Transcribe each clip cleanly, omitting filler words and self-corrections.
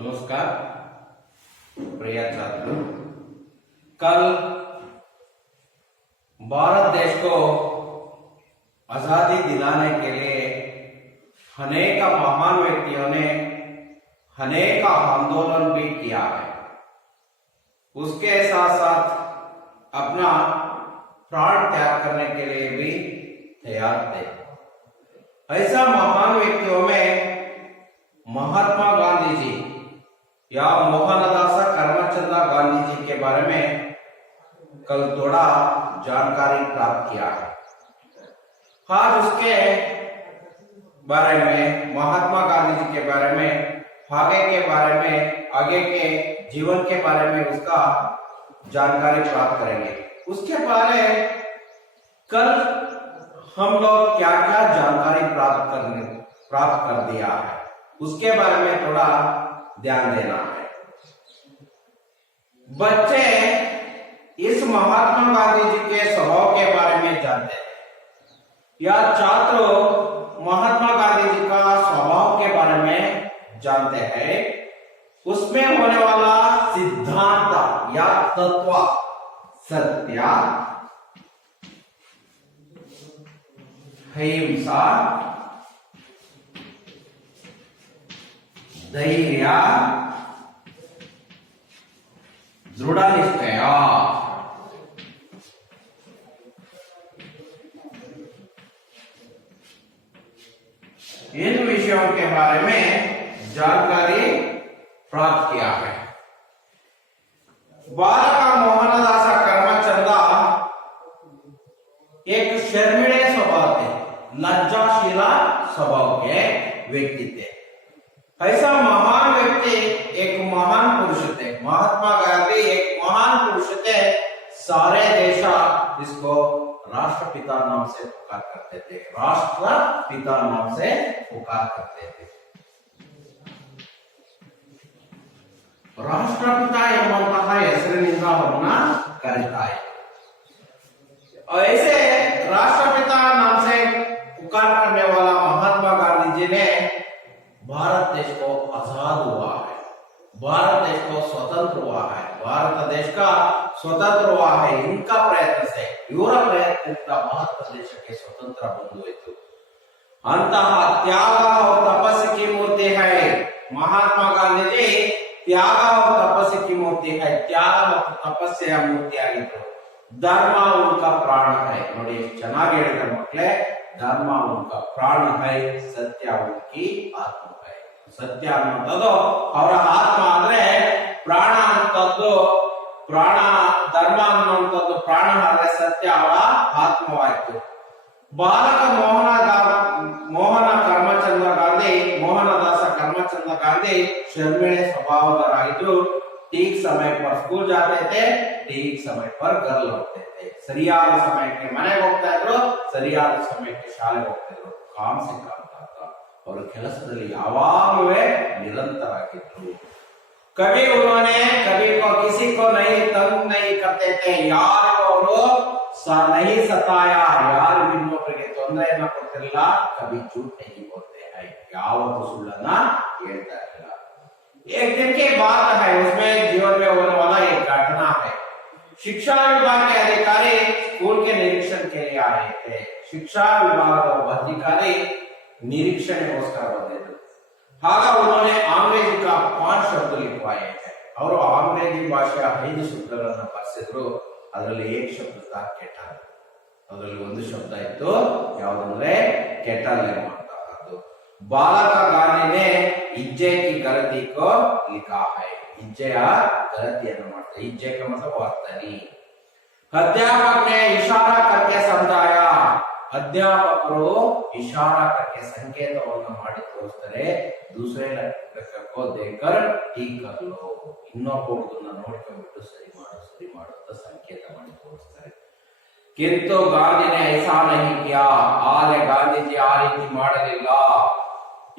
नमस्कार प्रिय छात्रों। कल भारत देश को आजादी दिलाने के लिए अनेक महान व्यक्तियों ने अनेक आंदोलन भी किया है। उसके साथ साथ अपना प्राण त्याग करने के लिए भी तैयार थे। ऐसा महान व्यक्तियों में महात्मा गांधी जी या मोहनदास करमचंद गांधी जी के बारे में कल थोड़ा जानकारी प्राप्त किया है। आज उसके बारे में, महात्मा गांधी जी के बारे में, आगे के जीवन के बारे में उसका जानकारी प्राप्त करेंगे। उसके पहले कल हम लोग क्या क्या जानकारी प्राप्त कर दिया है, उसके बारे में थोड़ा ध्यान देना है। बच्चे इस महात्मा गांधी जी के स्वभाव के बारे में जानते हैं या छात्रों महात्मा गांधी जी का स्वभाव के बारे में जानते हैं। उसमें होने वाला सिद्धांत या तत्व सत्य, अहिंसा, धैर्य, दृढ़ निश्चय, इन विषयों के बारे में जानकारी प्राप्त किया है। बालक मोहनदास करमचंद एक शर्मिले स्वभाव थे, लज्जाशीला स्वभाव के व्यक्ति थे। ऐसा महान व्यक्ति, एक महान पुरुष थे। महात्मा गांधी एक महान पुरुष थे। सारे देश इसको राष्ट्रपिता नाम से पुकार करते थे, राष्ट्रपिता नाम से पुकार करते थे। ರಾಷ್ಟ್ರಪಿತ ಎಂಬಂತಹ ಹೆಸರಿನಿಂದ ಅವರನ್ನ ಕರೀತಾರೆ। ऐसे राष्ट्रपिता नाम से पुकार करने वाला महात्मा गांधी जी ने भारत देश को आजाद हुआ है, भारत देश को स्वतंत्र हुआ है, भारत देश का स्वतंत्र हुआ है। इनका प्रयत्न से, ಇವರ ಪ್ರಯತ್ನದಿಂದ ಭಾರತ ದೇಶಕ್ಕೆ ಸ್ವತಂತ್ರ ಬಂದೋಯಿತು। अंತಹ त्याग और तपस्या की मूर्ति है महात्मा गांधी जी। त्याग और तपस्या की मूर्ति है, त्याग ಮತ್ತು ತಪಸ್ಸೆಯ ಮೂರ್ತಿಯಾಗಿತ್ತು। ಧರ್ಮ उनका प्राण है। ನೋಡಿ ಚೆನ್ನಾಗಿ ಹೇಳಿದ್ದಾರೆ ಮಕ್ಕಳೇ, ಧರ್ಮ उनका प्राण है, सत्य उनकी आत्मा है। ಸತ್ಯ ಅನ್ನೋದು ಅವರ ಆತ್ಮ ಆದ್ರೆ, ಪ್ರಾಣ ಅಂತದ್ದು, ಪ್ರಾಣ ಧರ್ಮ ಅನ್ನುವಂಥದ್ದು ಪ್ರಾಣ ಆದ್ರೆ ಸತ್ಯ ಅವರ ಆತ್ಮವಾಯಿತು। ಬಾಲಕ मोहनदास करमचंद गांधी शर्मिले स्वभावदरागिದ್ರು। ठीक समय पर स्कूल जाते थे, ठीक समय पर घर लौटते थे। ಸರಿಯಾದ ಸಮಯಕ್ಕೆ ಮನೆಗೆ ಹೋಗ್ತಾ ಇದ್ರು, ಸರಿಯಾದ ಸಮಯಕ್ಕೆ ಶಾಲೆಗೆ ಹೋಗ್ತಾ ಇದ್ರು। काम से काम था, ಅವರು ಕೆಲಸದಲ್ಲಿ ಯಾವಾಗಲೂ ನಿರಂತರಾಗಿದ್ರು। कभी उन्होंने किसी को नहीं तंग नहीं करते थे, ಯಾರಿಗೂ ಅವರು नहीं सताया, ಯಾರು ಇನ್ನೊಬ್ಬರಿಗೆ ತೊಂದರೆಯನ್ನ ಕೊಡ್ತಿರಲಿಲ್ಲ। कभी झूठ नहीं बोलते हैं, ಯಾವತ್ತೂ ಸುಳ್ಳನ್ನ ಹೇಳ್ತಾ ಇರಲಿಲ್ಲ। एक दिन की बात है, उसमें जीवन में होने वाला एक घटना है। शिक्षा विभाग के अधिकारी स्कूल के निरीक्षण के लिए आए थे। शिक्षा विभाग अधिकारी निरीक्षणಗೋಸ್ಕರ ಬಂದಿದ್ರು। ಆಗ उन्होंने अंग्रेजी का 5 शब्द लिखवाए थे। ಅವರು अंग्रेजी ಭಾಷೆಯ 5 ಶಬ್ದಗಳನ್ನು ಬರೆಸಿದ್ರು। ಅದರಲ್ಲಿ एक शब्द था केटल। ಅದರಲ್ಲಿ ಒಂದು ಶಬ್ದ ಇತ್ತು, ಯಾವುದಂದ್ರೆ केटल ಎಂಬಂತಹದ್ದು। बालक गांधी ने इज्जे की गलती को लिखा है। इज्जेಯ गलतिಯನ್ನು ಮಾಡ್ತಾರೆ। इज्जे का मतलब ವರ್ತನೆ। अध्यापक ने इशारा करके समझाया। अध्यापकರು इशारा करके ಸಂಕೇತವನ್ನು ಮಾಡಿ ತೋರಿಸ್ತಾರೆ। दूसरे लड़के को देखकर ठीक कर लो, ಇನ್ನೊಬ್ಬರನ್ನ ನೋಡ್ಕೊಂಡ್ಬಿಟ್ಟು ಸರಿ ಮಾಡು ಅಂತ ಸಂಕೇತ ಮಾಡಿ ತೋರಿಸ್ತಾರೆ। किंतु गांधी ने ऐसा नहीं किया। आले गांधी जी आ रीति ಮಾಡಲಿಲ್ಲ।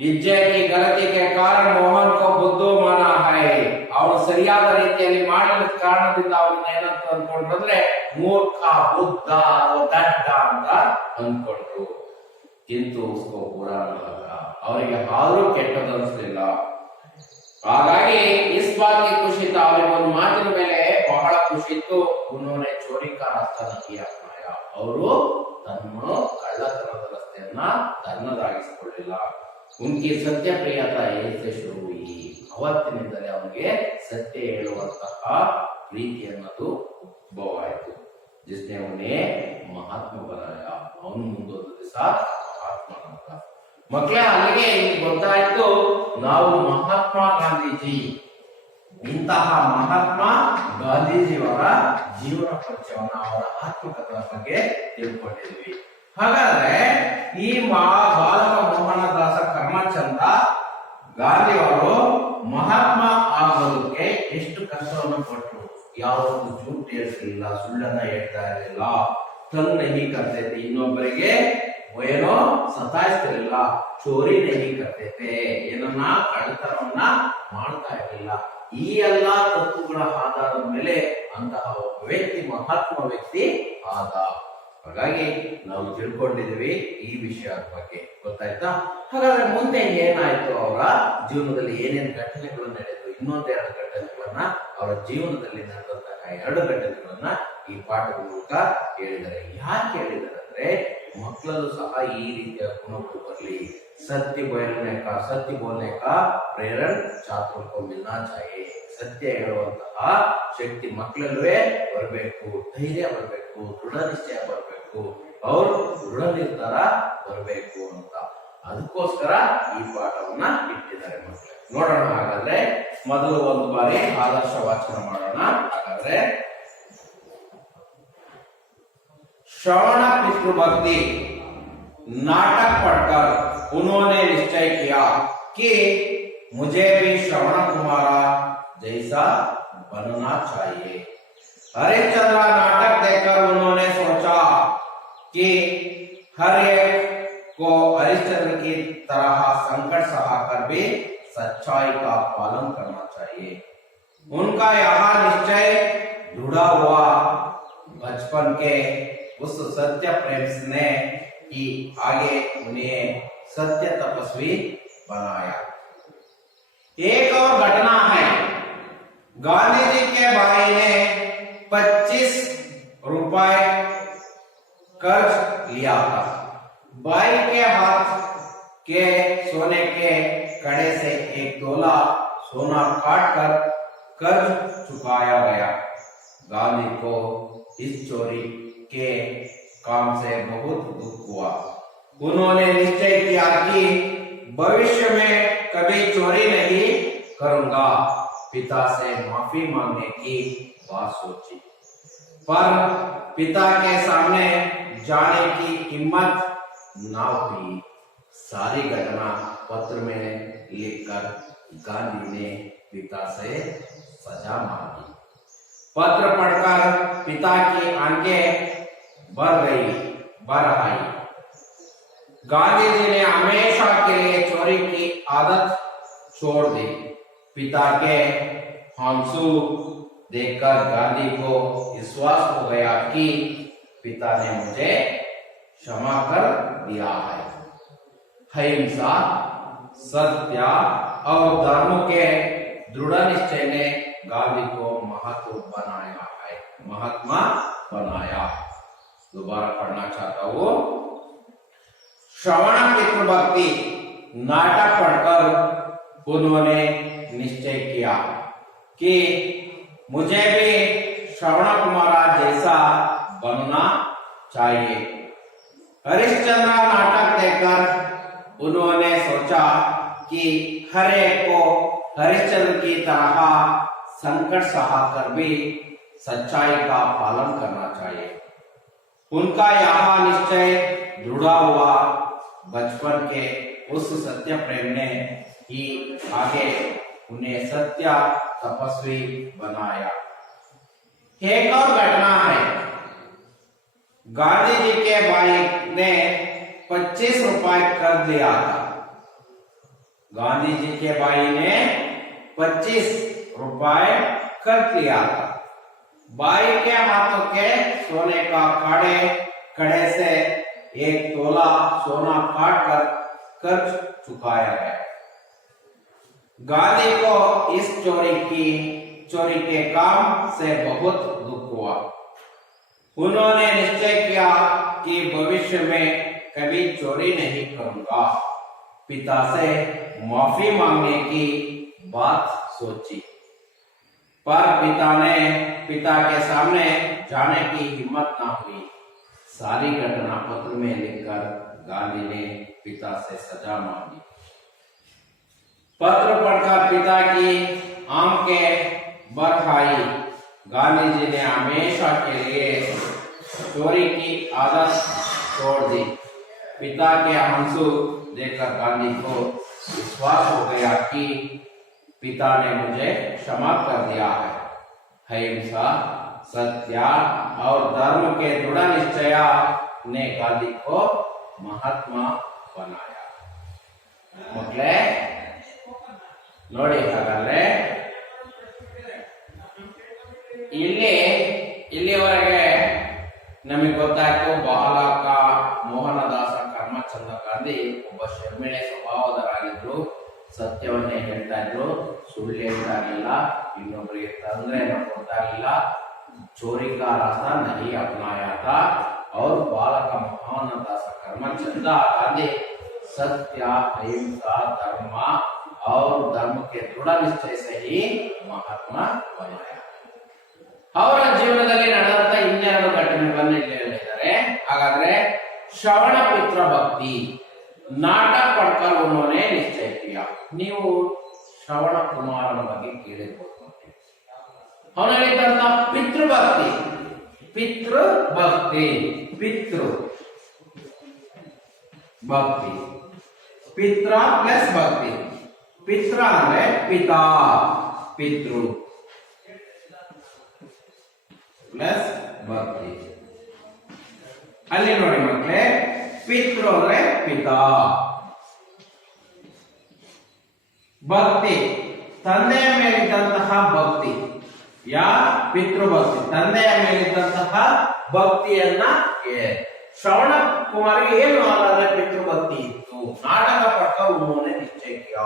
इज्जे की गलती के कारण मोहन को बुद्धू माना है। ಅವನು ಸರಿಯಾದ ರೀತಿಯಲ್ಲಿ ಮಾಡದ ಕಾರಣದಿಂದ ಅವನ್ನ ಏನಂತ ಅಂದ್ಕೊಂಡ್ರು ಅಂದ್ರೆ ಮೂರ್ಖ, ಬುದ್ಧ, ದಡ್ಡ ಅಂತ ಅಂದ್ಕೊಂಡ್ರು। किंतु उसको बुरा न लगा, ಅವರಿಗೆ ಆದರೂ ಕೆಟ್ಟದ್ದು ಅನಿಸಲಿಲ್ಲ। ಹಾಗಾಗಿ इस बात की खुशी था ಅವರಿಗೆ ಒಂದು ಮಾತಿನ ಮೇಲೆ ಬಹಳ ಖುಷಿ ಇತ್ತು उन्होंने चोरी का रास्ता नहीं अपनाया ಅವರು ತನ್ನ ಕಳ್ಳತನದ ರಸ್ತೆಯನ್ನ ತನ್ನದಾಗಿಸಿಕೊಳ್ಳಿಲ್ಲ उनकी सत्य प्रियता ऐसे शुरू हुई ಅವತ್ತಿನಿಂದಲೇ ಅವನಿಗೆ ಸತ್ಯ ಹೇಳುವಂತಹ ಪ್ರೀತಿ ಅನ್ನೋದು ಉದ್ಭವ ಆಯಿತು जिसने उन्हें महात्मा बनाया ಅವನು ಮುಂದೊಂದು ದಿವಸ ಮಹಾತ್ಮನಾದ ಮಕ್ಕಳೇ ಅಲ್ಲಿಗೆ ಗೊತ್ತಾಯ್ತು ನಾವು ಮಹಾತ್ಮ ಗಾಂಧೀಜಿ ಇಂತಹ ಮಹಾತ್ಮ ಗಾಂಧೀಜಿಯವರ ಜೀವನ ಪರಿಚಯವನ್ನ ಅವರ ಆತ್ಮಕಥನ ಬಗ್ಗೆ ತಿಳ್ಕೊಂಡಿದ್ವಿ ಹಾಗಾದ್ರೆ ಈ ಬಾಲಕ ಮೋಹನದಾಸ ಕರ್ಮಚಂದ ಗಾಂಧಿಯವರು ಮಹಾತ್ಮ ಆಗೋದಕ್ಕೆ ಎಷ್ಟು ಕಷ್ಟವನ್ನು ಪಟ್ಟರು ಯಾವತ್ತು ಜೂಟ್ ಹೇಳ್ತಿರ್ಲಿಲ್ಲ ಸುಳ್ಳನ್ನ ಹೇಳ್ತಾ ಇರಲಿಲ್ಲ ತನ್ನ ನಹಿ ಕರ್ತೈತೆ ಇನ್ನೊಬ್ಬರಿಗೆ ಏನೋ ಸತಾಯಿಸ್ತಿರ್ಲಿಲ್ಲ ಚೋರಿ ನಹಿ ಕರ್ತೈತೆ ಏನನ್ನ ಕಳ್ಳತನವನ್ನ ಮಾಡ್ತಾ ಇರಲಿಲ್ಲ ಈ ಎಲ್ಲಾ ತತ್ವಗಳ ಆಧಾರದ ಮೇಲೆ ಅಂತಹ ಒಬ್ಬ ವ್ಯಕ್ತಿ ಮಹಾತ್ಮ ವ್ಯಕ್ತಿ ಆದ ಹಾಗಾಗಿ ನಾವು ತಿಳ್ಕೊಂಡಿದೀವಿ ಈ ವಿಷಯದ ಬಗ್ಗೆ ಗೊತ್ತಾಯ್ತಾ ಹಾಗಾದ್ರೆ ಮುಂದೆ ಏನಾಯ್ತು ಅವರ ಜೀವನದಲ್ಲಿ ಏನೇನು ಘಟನೆಗಳು ನಡೆದು ಇನ್ನೊಂದೆರಡು ಘಟನೆಗಳನ್ನ ಅವರ ಜೀವನದಲ್ಲಿ ನಡೆದಂತಹ ಎರಡು ಘಟನೆಗಳನ್ನ ಈ ಪಾಠದ ಮೂಲಕ ಹೇಳಿದ್ದಾರೆ ಯಾಕೆ ಹೇಳಿದ್ದಾರೆ ಅಂದ್ರೆ ಮಕ್ಕಳಲ್ಲೂ ಸಹ ಈ ರೀತಿಯ ಗುಣಗಳು ಬರಲಿ सत्य बोलने का प्रेरण छात्रों को मिलना चाहिए सत्य ಹೇಳುವಂತಹ ಶಕ್ತಿ ಮಕ್ಕಳಲ್ಲೇ ಬರಬೇಕು ಧೈರ್ಯ ಬರಬೇಕು ದೃಢ ನಿಶ್ಚಯ ಬರಬೇಕು ಅವರು ದೃಢ ನಿರ್ಧಾರ ಬರಬೇಕು ಅಂತ ಅದಕ್ಕೋಸ್ಕರ ಈ ಪಾಠವನ್ನ ಇಟ್ಟಿದ್ದಾರೆ ಮಕ್ಕಳೇ ನೋಡೋಣ ಹಾಗಾದ್ರೆ ಮೊದಲು ಒಂದು ಬಾರಿ ಆದರ್ಶ ವಾಚನ ಮಾಡೋಣ ಹಾಗಾದ್ರೆ श्रवण पितृभक्ति नाटक पढ़कर उन्होंने निश्चय किया कि मुझे भी श्रवण कुमारा जैसा बनना चाहिए हरिश्चंद्र नाटक देखकर उन्होंने सोचा कि हर एक को हरिश्चंद्र की तरह संकट सहाकर भी सच्चाई का पालन करना चाहिए उनका यह निश्चय जुड़ा हुआ बचपन के उस सत्य प्रेम ने कि आगे उन्हें सत्य तपस्वी बनाया एक और घटना है गांधी जी के भाई ने 25 रुपए कर्ज लिया था भाई के हाथ के सोने के कड़े से एक तोला सोना काट कर कर्ज चुकाया गया गांधी को इस चोरी के काम से बहुत दुख हुआ उन्होंने निश्चय किया कि भविष्य में कभी चोरी नहीं करूंगा पिता से माफी मांगने की बात सोची पर पिता के सामने जाने की हिम्मत ना हुई सारी घटना पत्र में लिखकर गांधी ने पिता से सजा मांगी पत्र पढ़कर पिता की आंखें भर आई गांधी जी ने हमेशा के लिए चोरी की आदत छोड़ दी पिता के आंसू देखकर गांधी को विश्वास हो गया कि पिता ने मुझे क्षमा कर दिया है अहिंसा सत्य और धर्म के दृढ़ निश्चय ने गांधी को महात्मा बनाया दोबारा पढ़ना चाहता हूं श्रवण पितृभक्ति नाटक पढ़कर उन्होंने निश्चय किया कि मुझे भी श्रवण कुमारा जैसा बनना चाहिए हरिश्चंद्र नाटक देखकर उन्होंने सोचा कि हर एक को हरिश्चंद्र की तरह संकट सहाकर भी सच्चाई का पालन करना चाहिए उनका यह निश्चय जुड़ा हुआ बचपन के उस सत्य प्रेम ने ही आगे उन्हें सत्य तपस्वी बनाया एक और घटना है गांधी जी के भाई ने 25 रुपए कर दिया था गांधी जी के भाई ने 25 रुपए कर दिया था भाई के हाथों के सोने का कड़े से एक तोला सोना काट कर कर्ज चुकाया गया गांधी को इस चोरी के काम से बहुत दुख हुआ। उन्होंने निश्चय किया कि भविष्य में कभी चोरी नहीं करूंगा। पिता से माफी मांगने की बात सोची, पर पिता के सामने जाने की हिम्मत ना हुई। सारी घटना पत्र में लिखकर गांधी ने पिता से सजा मांगी। पत्र पढ़कर पिता की आंखें भर आई। गांधी जी ने हमेशा के लिए चोरी की आदत छोड़ दी। पिता के आंसू देखकर गांधी को विश्वास हो गया कि पिता ने मुझे क्षमा कर दिया है। अहिंसा, सत्य और धर्म के दृढ़ निश्चय ने गांधी को महात्मा बनाया। मಕ್ಕಳೇ ನೋಡಿ, ಹಾಗಾದ್ರೆ ಇಲ್ಲಿವರೆಗೆ ನಮಗೆ ಗೊತ್ತಾಯ್ತು ಬಾಲಕ ಮೋಹನದಾಸ ಕರ್ಮಚಂದ ಗಾಂಧಿ ಒಬ್ಬ ಶರ್ಮಿಳೆ ಸ್ವಭಾವದರಾಗಿದ್ರು. ಸತ್ಯವನ್ನೇ ಹೇಳ್ತಾ ಇದ್ರು, ಸುಳ್ಳು ಹೇಳ್ತಾ ಇರಲಿಲ್ಲ, ಇನ್ನೊಬ್ಬರಿಗೆ ತೊಂದರೆ ಕೊಡ್ತಾ ಇರಲಿಲ್ಲ. चोरी का रास्ता नहीं अपनाया था। और बालक मोहनदास करमचंद गांधी सत्य, अहिंसा, धर्म और धर्म के दृढ़ निश्चय से ही महात्मा बनाया। ಅವರ ಜೀವನದಲ್ಲಿ ನಡೆದಂತ ಇನ್ನೆರಡು ಘಟನೆಗಳನ್ನು ಇಲ್ಲಿ ಹೇಳಿದ್ದಾರೆ. ಹಾಗಾದ್ರೆ ಶ್ರವಣ ಪಿತೃ ಭಕ್ತಿ, ನಾಟಕ ಪಡ್ಕರ್ ಉन्होंने निश्चय किया. ನೀವು ಶ್ರವಣ ಕುಮಾರನ ಬಗ್ಗೆ ಕೇಳಿರ್ಬೋದು. ಅವನು ಹೇಳಿದಂತ ಪಿತೃಭಕ್ತಿ, ಪಿತೃ ಭಕ್ತಿ, ಪಿತೃ ಭಕ್ತಿ, ಪಿತ್ರ ಪ್ಲಸ್ ಭಕ್ತಿ. ಪಿತ್ರ ಅಂದ್ರೆ ಪಿತಾ, ಪಿತೃ ಪ್ಲಸ್ ಭಕ್ತಿ. ಅಲ್ಲಿ ನೋಡಿ ಮಕ್ಕಳೇ, ಪಿತೃ ಅಂದ್ರೆ ಪಿತಾ, ಭಕ್ತಿ ತಂದೆಯ ಮೇಲಿದ್ದಂತಹ ಭಕ್ತಿ. ಯಾ ಪಿತೃಭಕ್ತಿ, ತಂದೆಯ ಮೇಲಿದ್ದಂತಹ ಭಕ್ತಿಯನ್ನ ಶ್ರವಣ ಕುಮಾರಿಗೆ ಏನು ಆದ್ರೆ ಪಿತೃಭಕ್ತಿ ಇತ್ತು. ನಾಟಕ ಪಡ್ಕ ಉन्होंने ನಿಶ್ಚಯ किया.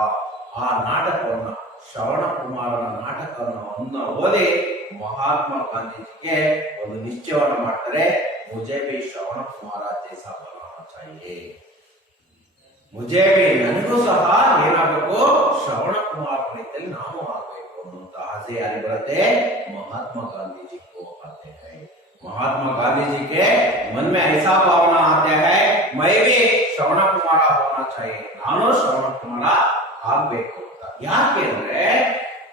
ಆ ನಾಟಕವನ್ನ, ಶ್ರವಣ ಕುಮಾರನ ನಾಟಕವನ್ನು ಓದಿ ಮಹಾತ್ಮ ಗಾಂಧೀಜಿಗೆ ಒಂದು ನಿಶ್ಚಯವನ್ನು ಮಾಡ್ತಾರೆ. ಮುಜೆ ಬಿ ಶ್ರವಣ ಕುಮಾರ ಜೈಸಾ ಬನಾನಾ ಚಾಹಿಯೇ. ಮುಜೆ ಬಿ, ನನಗೂ ಸಹ ಏನಾಗಬೇಕು, ಶ್ರವಣ ಕುಮಾರ ರೀತಿಯಲ್ಲಿ ನಾವು ಆಗಬೇಕು ಅನ್ನುವಂತ ಆಸೆ ಯಾರಿಗೆ ಬರುತ್ತೆ, महात्मा गांधी जी को आते हैं. महात्मा गांधी जी के मन में ऐसा भावना आते हैं, मैं भी श्रवण कुमार होना चाहिए, ನಾನು ಶ್ರವಣ ಕುಮಾರ ಆಗ್ಬೇಕು ಅಂತ. ಯಾಕೆ ಅಂದ್ರೆ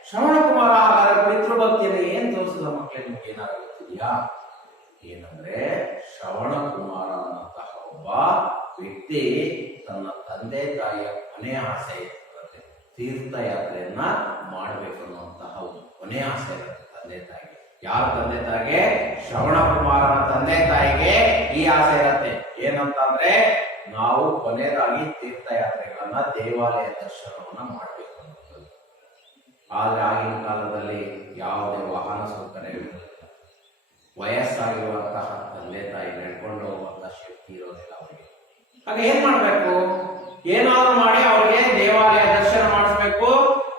ಶ್ರವಣ ಕುಮಾರ ಹಾಗಾದ್ರೆ ಪಿತೃಭಕ್ತಿಯಲ್ಲಿ ಏನ್ ತೋರಿಸಿದ ಮಕ್ಕಳೇ, ನಿಮ್ಗೆ ಏನಾದ್ರು ಗೊತ್ತಿದೆಯಾ? ಏನಂದ್ರೆ ಶ್ರವಣ ಕುಮಾರ ಅನ್ನಂತಹ ಒಬ್ಬ ವ್ಯಕ್ತಿ ತನ್ನ ತಂದೆ ತಾಯಿಯ ಕೊನೆ ಆಸೆ ಇರುತ್ತೆ, ತೀರ್ಥಯಾತ್ರೆಯನ್ನ ಮಾಡಬೇಕು ಅನ್ನುವಂತಹ ಒಂದು ಕೊನೆ ಆಸೆ ಇರುತ್ತೆ ತಂದೆ ತಾಯಿಗೆ. ಯಾರ ತಂದೆ ತಾಯಿಗೆ? ಶ್ರವಣ ಕುಮಾರನ ತಂದೆ ತಾಯಿಗೆ ಈ ಆಸೆ ಇರುತ್ತೆ. ಏನಂತ ಅಂದ್ರೆ ನಾವು ಕೊನೆಯದಾಗಿ ತೀರ್ಥಯಾತ್ರೆಗಳನ್ನ, ದೇವಾಲಯ ದರ್ಶನವನ್ನ ಮಾಡಬೇಕು ಅನ್ನೋದು. ಆದ್ರೆ ಆಗಿನ ಕಾಲದಲ್ಲಿ ಯಾವುದೇ ವಾಹನ ಸೌಕರ್ಯ ಇರುವುದಿಲ್ಲ. ವಯಸ್ಸಾಗಿರುವಂತಹ ತಂದೆ ತಾಯಿ ನಡ್ಕೊಂಡು ಹೋಗುವಂತಹ ಶಕ್ತಿ ಇರೋದಿಲ್ಲ ಅವರಿಗೆ. ಆಗ ಏನ್ ಮಾಡ್ಬೇಕು? ಏನಾದ್ರು ಮಾಡಿ ಅವರಿಗೆ ದೇವಾಲಯ ದರ್ಶನ ಮಾಡಿಸ್ಬೇಕು,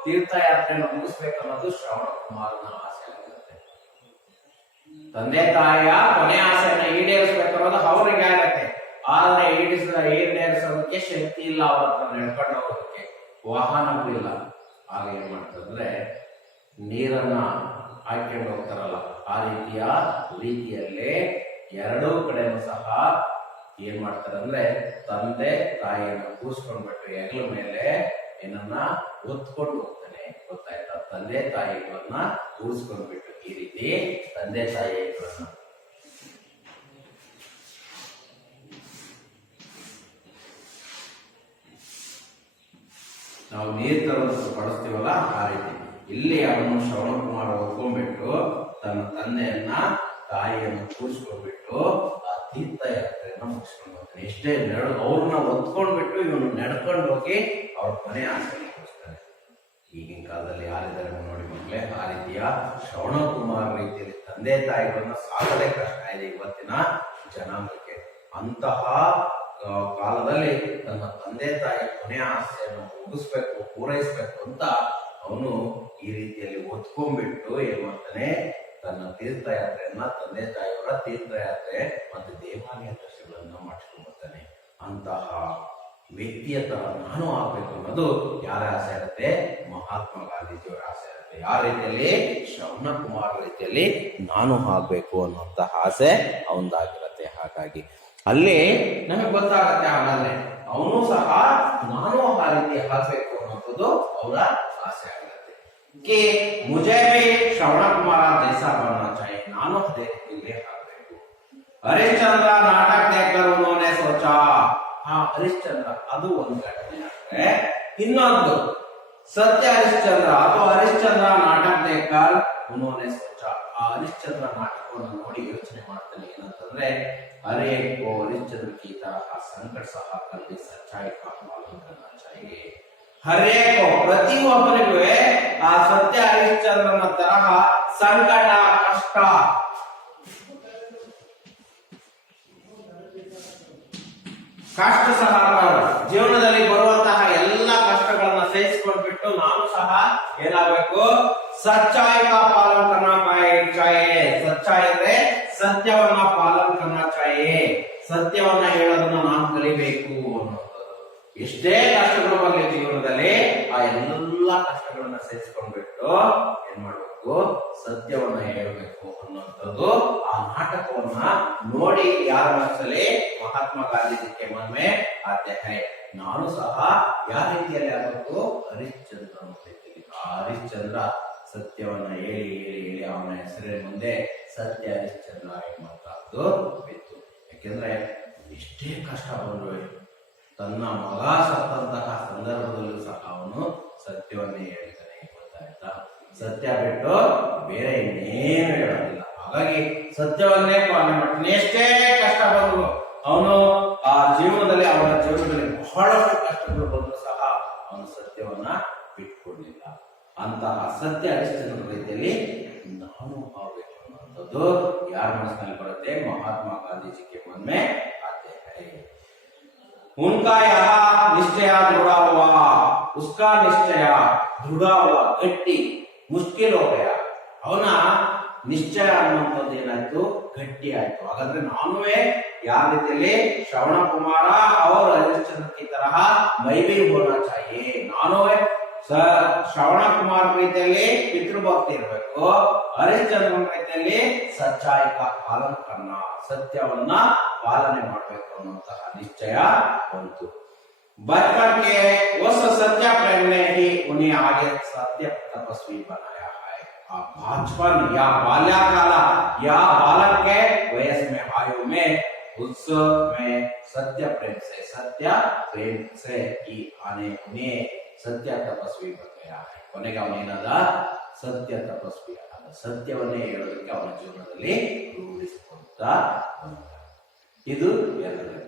ತೀರ್ಥಯಾತ್ರೆಯನ್ನು ಮುಗಿಸ್ಬೇಕು ಅನ್ನೋದು ಶ್ರವಣ ಕುಮಾರನ ಆಸೆ ಆಗಿರುತ್ತೆ. ತಂದೆ ತಾಯಿಯ ಕೊನೆ ಆಸೆಯನ್ನ ಈಡೇರಿಸಬೇಕು ಅನ್ನೋದು ಅವರಿಗೆ ಆಗತ್ತೆ. ಆದ್ರೆ ಈಡೇರಿಸೋದಕ್ಕೆ ಶಕ್ತಿ ಇಲ್ಲ, ಅವ್ರ ಹತ್ರ ನಡ್ಕೊಂಡು ಹೋಗೋದಕ್ಕೆ ವಾಹನಗಳಿಲ್ಲ. ಆಗ ಏನ್ ಮಾಡ್ತಂದ್ರೆ ನೀರನ್ನ ಹಾಕೊಂಡು ಹೋಗ್ತಾರಲ್ಲ, ಆ ರೀತಿಯಲ್ಲೇ ಎರಡೂ ಕಡೆನೂ ಸಹ ಏನ್ ಮಾಡ್ತಾರೆ ಅಂದ್ರೆ ತಂದೆ ತಾಯಿಯನ್ನ ಕೂರಿಸ್ಕೊಂಡ್ಬಿಟ್ಟು ಹೆಗಲ ಮೇಲೆ ಏನನ್ನ ಒತ್ಕೊಂಡು ಹೋಗ್ತಾನೆ. ಗೊತ್ತಾಯ್ತಾ? ತಂದೆ ತಾಯಿಗಳನ್ನ ಕೂರಿಸ್ಕೊಂಡ್ಬಿಟ್ಟು ಈ ರೀತಿ ತಂದೆ ತಾಯಿಗಳನ್ನ ನಾವು ನೀರ್ ತರೋದು ಪಡಿಸ್ತೀವಲ್ಲ, ಆ ರೀತಿ ಇಲ್ಲಿ ಅವನು ಶ್ರವಣ ಕುಮಾರ ಒತ್ಕೊಂಡ್ಬಿಟ್ಟು ತನ್ನ ತಂದೆಯನ್ನ ತಾಯಿಯನ್ನು ಕೂರಿಸ್ಕೊಂಡ್ಬಿಟ್ಟು ಆ ತೀರ್ಥಯಾತ್ರೆಯನ್ನ ಮುಗಿಸ್ಕೊಂಡು ಹೋಗ್ತಾನೆ. ಎಷ್ಟೇ ಅವ್ರನ್ನ ಒತ್ಕೊಂಡ್ಬಿಟ್ಟು ಇವನು ನಡ್ಕೊಂಡು ಹೋಗಿ ಅವ್ರ ಕೊನೆ ಆಸೆ ಮುಗಿಸ್ತಾನೆ. ಈಗಿನ ಕಾಲದಲ್ಲಿ ಯಾರಿದ್ದಾರೆ ನೋಡಿ ಮಕ್ಕಳೇ, ಆ ರೀತಿಯ ಶ್ರವಣ ಕುಮಾರ ರೀತಿಯಲ್ಲಿ ತಂದೆ ತಾಯಿಗಳನ್ನ ಸಾಕದೆ ಕಷ್ಟ ಇದೆ ಇವತ್ತಿನ ಜನಾಂಗಕ್ಕೆ. ಅಂತಹ ಕಾಲದಲ್ಲಿ ತನ್ನ ತಂದೆ ತಾಯಿ ಕೊನೆಯ ಆಸೆಯನ್ನು ಮುಗಿಸ್ಬೇಕು, ಪೂರೈಸ್ಬೇಕು ಅಂತ ಅವನು ಈ ರೀತಿಯಲ್ಲಿ ಒತ್ಕೊಂಡ್ಬಿಟ್ಟು ಏನ್ ಮಾಡ್ತಾನೆ, ತನ್ನ ತೀರ್ಥಯಾತ್ರೆಯನ್ನ, ತಂದೆ ತಾಯಿಯವರ ತೀರ್ಥಯಾತ್ರೆ ಮತ್ತು ದೇವಾಲಯ ದರ್ಶನಗಳನ್ನ ಮಾಡಿಸ್ಕೊಂಡು ಬರ್ತಾನೆ. ಅಂತಹ ವ್ಯಕ್ತಿಯ ತರ ನಾನು ಆಗ್ಬೇಕು ಅನ್ನೋದು ಯಾರ ಆಸೆ ಇರುತ್ತೆ? ಮಹಾತ್ಮ ಗಾಂಧೀಜಿಯವರ ಆಸೆ ಇರುತ್ತೆ. ಯಾವ ರೀತಿಯಲ್ಲಿ? ಶ್ರವಣ ಕುಮಾರ್ ರೀತಿಯಲ್ಲಿ ನಾನು ಆಗ್ಬೇಕು ಅನ್ನುವಂತ ಆಸೆ ಅವನದಾಗಿರುತ್ತೆ. ಹಾಗಾಗಿ ಅಲ್ಲಿ ನಮಗೆ ಗೊತ್ತಾಗತ್ತೆ, ಆಮೇಲೆ ಅವನು ಸಹ ನಾನು ಆ ರೀತಿ ಆಗ್ಬೇಕು ಅನ್ನೋದು ಅವರ ಆಸೆ ಆಗಿರುತ್ತೆ. कि मुझे भी श्रवण कुमार जैसा बनना चाहिए, ನಾನು ಅದೇ ರೀತಿಯಲ್ಲಿ ಆಗ್ಬೇಕು. ಹರಿಶ್ಚಂದ್ರ ನಾಟಕ देखकर उन्होंने सोचा, ಹರಿಶ್ಚಂದ್ರ ಅದು ಒಂದು ಘಟನೆ ಆದ್ರೆ, ಇನ್ನೊಂದು ಸತ್ಯ ಹರಿಶ್ಚಂದ್ರ ಅಥವಾ ಹರಿಶ್ಚಂದ್ರ ನಾಟಕ देखकर उन्होंने सोचा, ಆ ಹರಿಶ್ಚಂದ್ರ ನಾಟಕವನ್ನು ನೋಡಿ ಯೋಚನೆ ಮಾಡ್ತಾನೆ. ಏನಂತಂದ್ರೆ, अरे को हरिश्चंद्र की तरह संकट सह कभी सच्चाई का पालन करना चाहिए. ಹರೇಕೋ ಪ್ರತಿಯೊಬ್ಬರಿಗೂ ಆ ಸತ್ಯ ಹರಿಶ್ಚಂದ್ರನ ತರಹ ಸಂಕಟ, ಕಷ್ಟ, ಕಷ್ಟ ಸಹ ಜೀವನದಲ್ಲಿ ಬರುವಂತಹ ಎಲ್ಲ ಕಷ್ಟಗಳನ್ನ ಸಹಿಸಿಕೊಂಡ್ಬಿಟ್ಟು ನಾನು ಸಹ ಏನಾಗಬೇಕು? ಸಚ್ಚಾಯಿ ಕಾ ಪಾಲನ ಕರ್ನಾ ಚಾಹಿಯೇ. ಸಚ್ಚಾಯಿ ಅಂದ್ರೆ ಸತ್ಯವನ್ನ ಪಾಲನ ಕರ್ನಾ ಚಾಹಿಯೇ, ಸತ್ಯವನ್ನ ಹೇಳೋದನ್ನ ನಾನು ಕಲಿಬೇಕು ಅನ್ನೋದು. ಎಷ್ಟೇ ಕಷ್ಟಗಳು ಬರಲಿ ಜೀವನದಲ್ಲಿ, ಆ ಎಲ್ಲ ಕಷ್ಟಗಳನ್ನ ಸಹಿಸಿಕೊಂಡ್ಬಿಟ್ಟು ಏನ್ ಮಾಡ್ಬೇಕು? ಸತ್ಯವನ್ನ ಹೇಳಬೇಕು ಅನ್ನುವಂಥದ್ದು. ಆ ನಾಟಕವನ್ನ ನೋಡಿ ಯಾರ ಮನಸ್ಸಲ್ಲಿ? ಮಹಾತ್ಮ ಗಾಂಧೀಜಿಗೆ ಮನ್ಮೆ ಆತೆ ಹೈ, ನಾನು ಸಹ ಯಾವ ರೀತಿಯಲ್ಲಿ ಆಗಬೇಕು? ಹರಿಶ್ಚಂದ್ರ ರೀತಿಯಲ್ಲಿ. ಆ ಹರಿಶ್ಚಂದ್ರ ಸತ್ಯವನ್ನ ಹೇಳಿ ಹೇಳಿ ಹೇಳಿ ಅವನ ಹೆಸರಿನ ಮುಂದೆ ಸತ್ಯ ಹರಿಶ್ಚಂದ್ರ ಎಂಬಂತಹದ್ದು ಬಿತ್ತು. ಯಾಕೆಂದ್ರೆ ಎಷ್ಟೇ ಕಷ್ಟ ಬಂದ್ರು, ತನ್ನ ಮಗ ಸತ್ತಂತಹ ಸಂದರ್ಭದಲ್ಲೂ ಸಹ ಅವನು ಸತ್ಯವನ್ನೇ ಹೇಳ್ತಾನೆ. ಗೊತ್ತಾಯ್ತಾ? ಸತ್ಯ ಬಿಟ್ಟು ಬೇರೆ ಇನ್ನೇನು ಹೇಳೋದಿಲ್ಲ. ಹಾಗಾಗಿ ಸತ್ಯವನ್ನೇ ಪಾಲನೆ ಮಾಡ್ತಾನೆ. ಎಷ್ಟೇ ಕಷ್ಟ ಬಂದ್ರು ಅವನು ಆ ಜೀವನದಲ್ಲಿ, ಅವನ ಜೀವನದಲ್ಲಿ ಬಹಳಷ್ಟು ಕಷ್ಟಗಳು ಬಂದ್ರು ಸಹ ಅವನು ಸತ್ಯವನ್ನ ಬಿಟ್ಕೊಡ್ಲಿಲ್ಲ. ಅಂತಹ ಸತ್ಯ ಹರಿಶ್ಚಂದ್ರ ರೀತಿಯಲ್ಲಿ ನಾನು ಆಗ್ಬೇಕು ಅನ್ನುವಂಥದ್ದು ಯಾರ ಮನಸ್ಸಿನಲ್ಲಿ ಬರುತ್ತೆ? ಮಹಾತ್ಮ ಗಾಂಧೀಜಿಗೆ ಮನ್ಮೆ ಆತೆ ಹೈ. उनका यह निश्चय दृढ़ हुआ, उसका निश्चय दृढ़ हुआ, गट्टी मुश्किल हो गया. ಅವನ ನಿಶ್ಚಯ ಅನ್ನುವಂಥದ್ದು ಏನಾಯ್ತು? ಗಟ್ಟಿ ಆಯ್ತು. ಹಾಗಾದ್ರೆ ನಾನುವೇ ಯಾವ ರೀತಿಯಲ್ಲಿ ಶ್ರವಣ ಕುಮಾರ और हरिश्चंद्र की तरह मैं भी होना चाहिए, ನಾನುವೇ ಶ್ರವಣ ಕುಮಾರ್ ರೀತಿಯಲ್ಲಿ ಪಿತೃಭಕ್ತಿ ಇರಬೇಕು, ಹರಿಶ್ಚಂದ್ರನ ರೀತಿಯಲ್ಲಿ ಸಚ್ಚಾಯಿ ಕಾ ಪಾಲನ ಕರ್ನ, ಸತ್ಯವನ್ನ ಪಾಲನೆ ಮಾಡಬೇಕು ಅನ್ನುವಂತಹ ನಿಶ್ಚಯ ಬಂತು. बचपन के उस सत्य प्रेम ने ही उन्हें आगे सत्य तपस्वी बनाया है. बचपन या बाल्यकाल या बालक के वयस में आयु में उसमें सत्य प्रेम से ही आने उन्हें सत्य तपस्वी बन गया है. ಕೊನೆಗೆ ಅವನೇನಾದ? ಸತ್ಯ ತಪಸ್ವಿ ಆದ. ಸತ್ಯವನ್ನೇ ಹೇಳೋದಕ್ಕೆ ಅವನ ಜೀವನದಲ್ಲಿ ರೂಢಿಸಿಕೊಳ್ತಾ ಬಂದ. ಇದು ಎರಡನೇ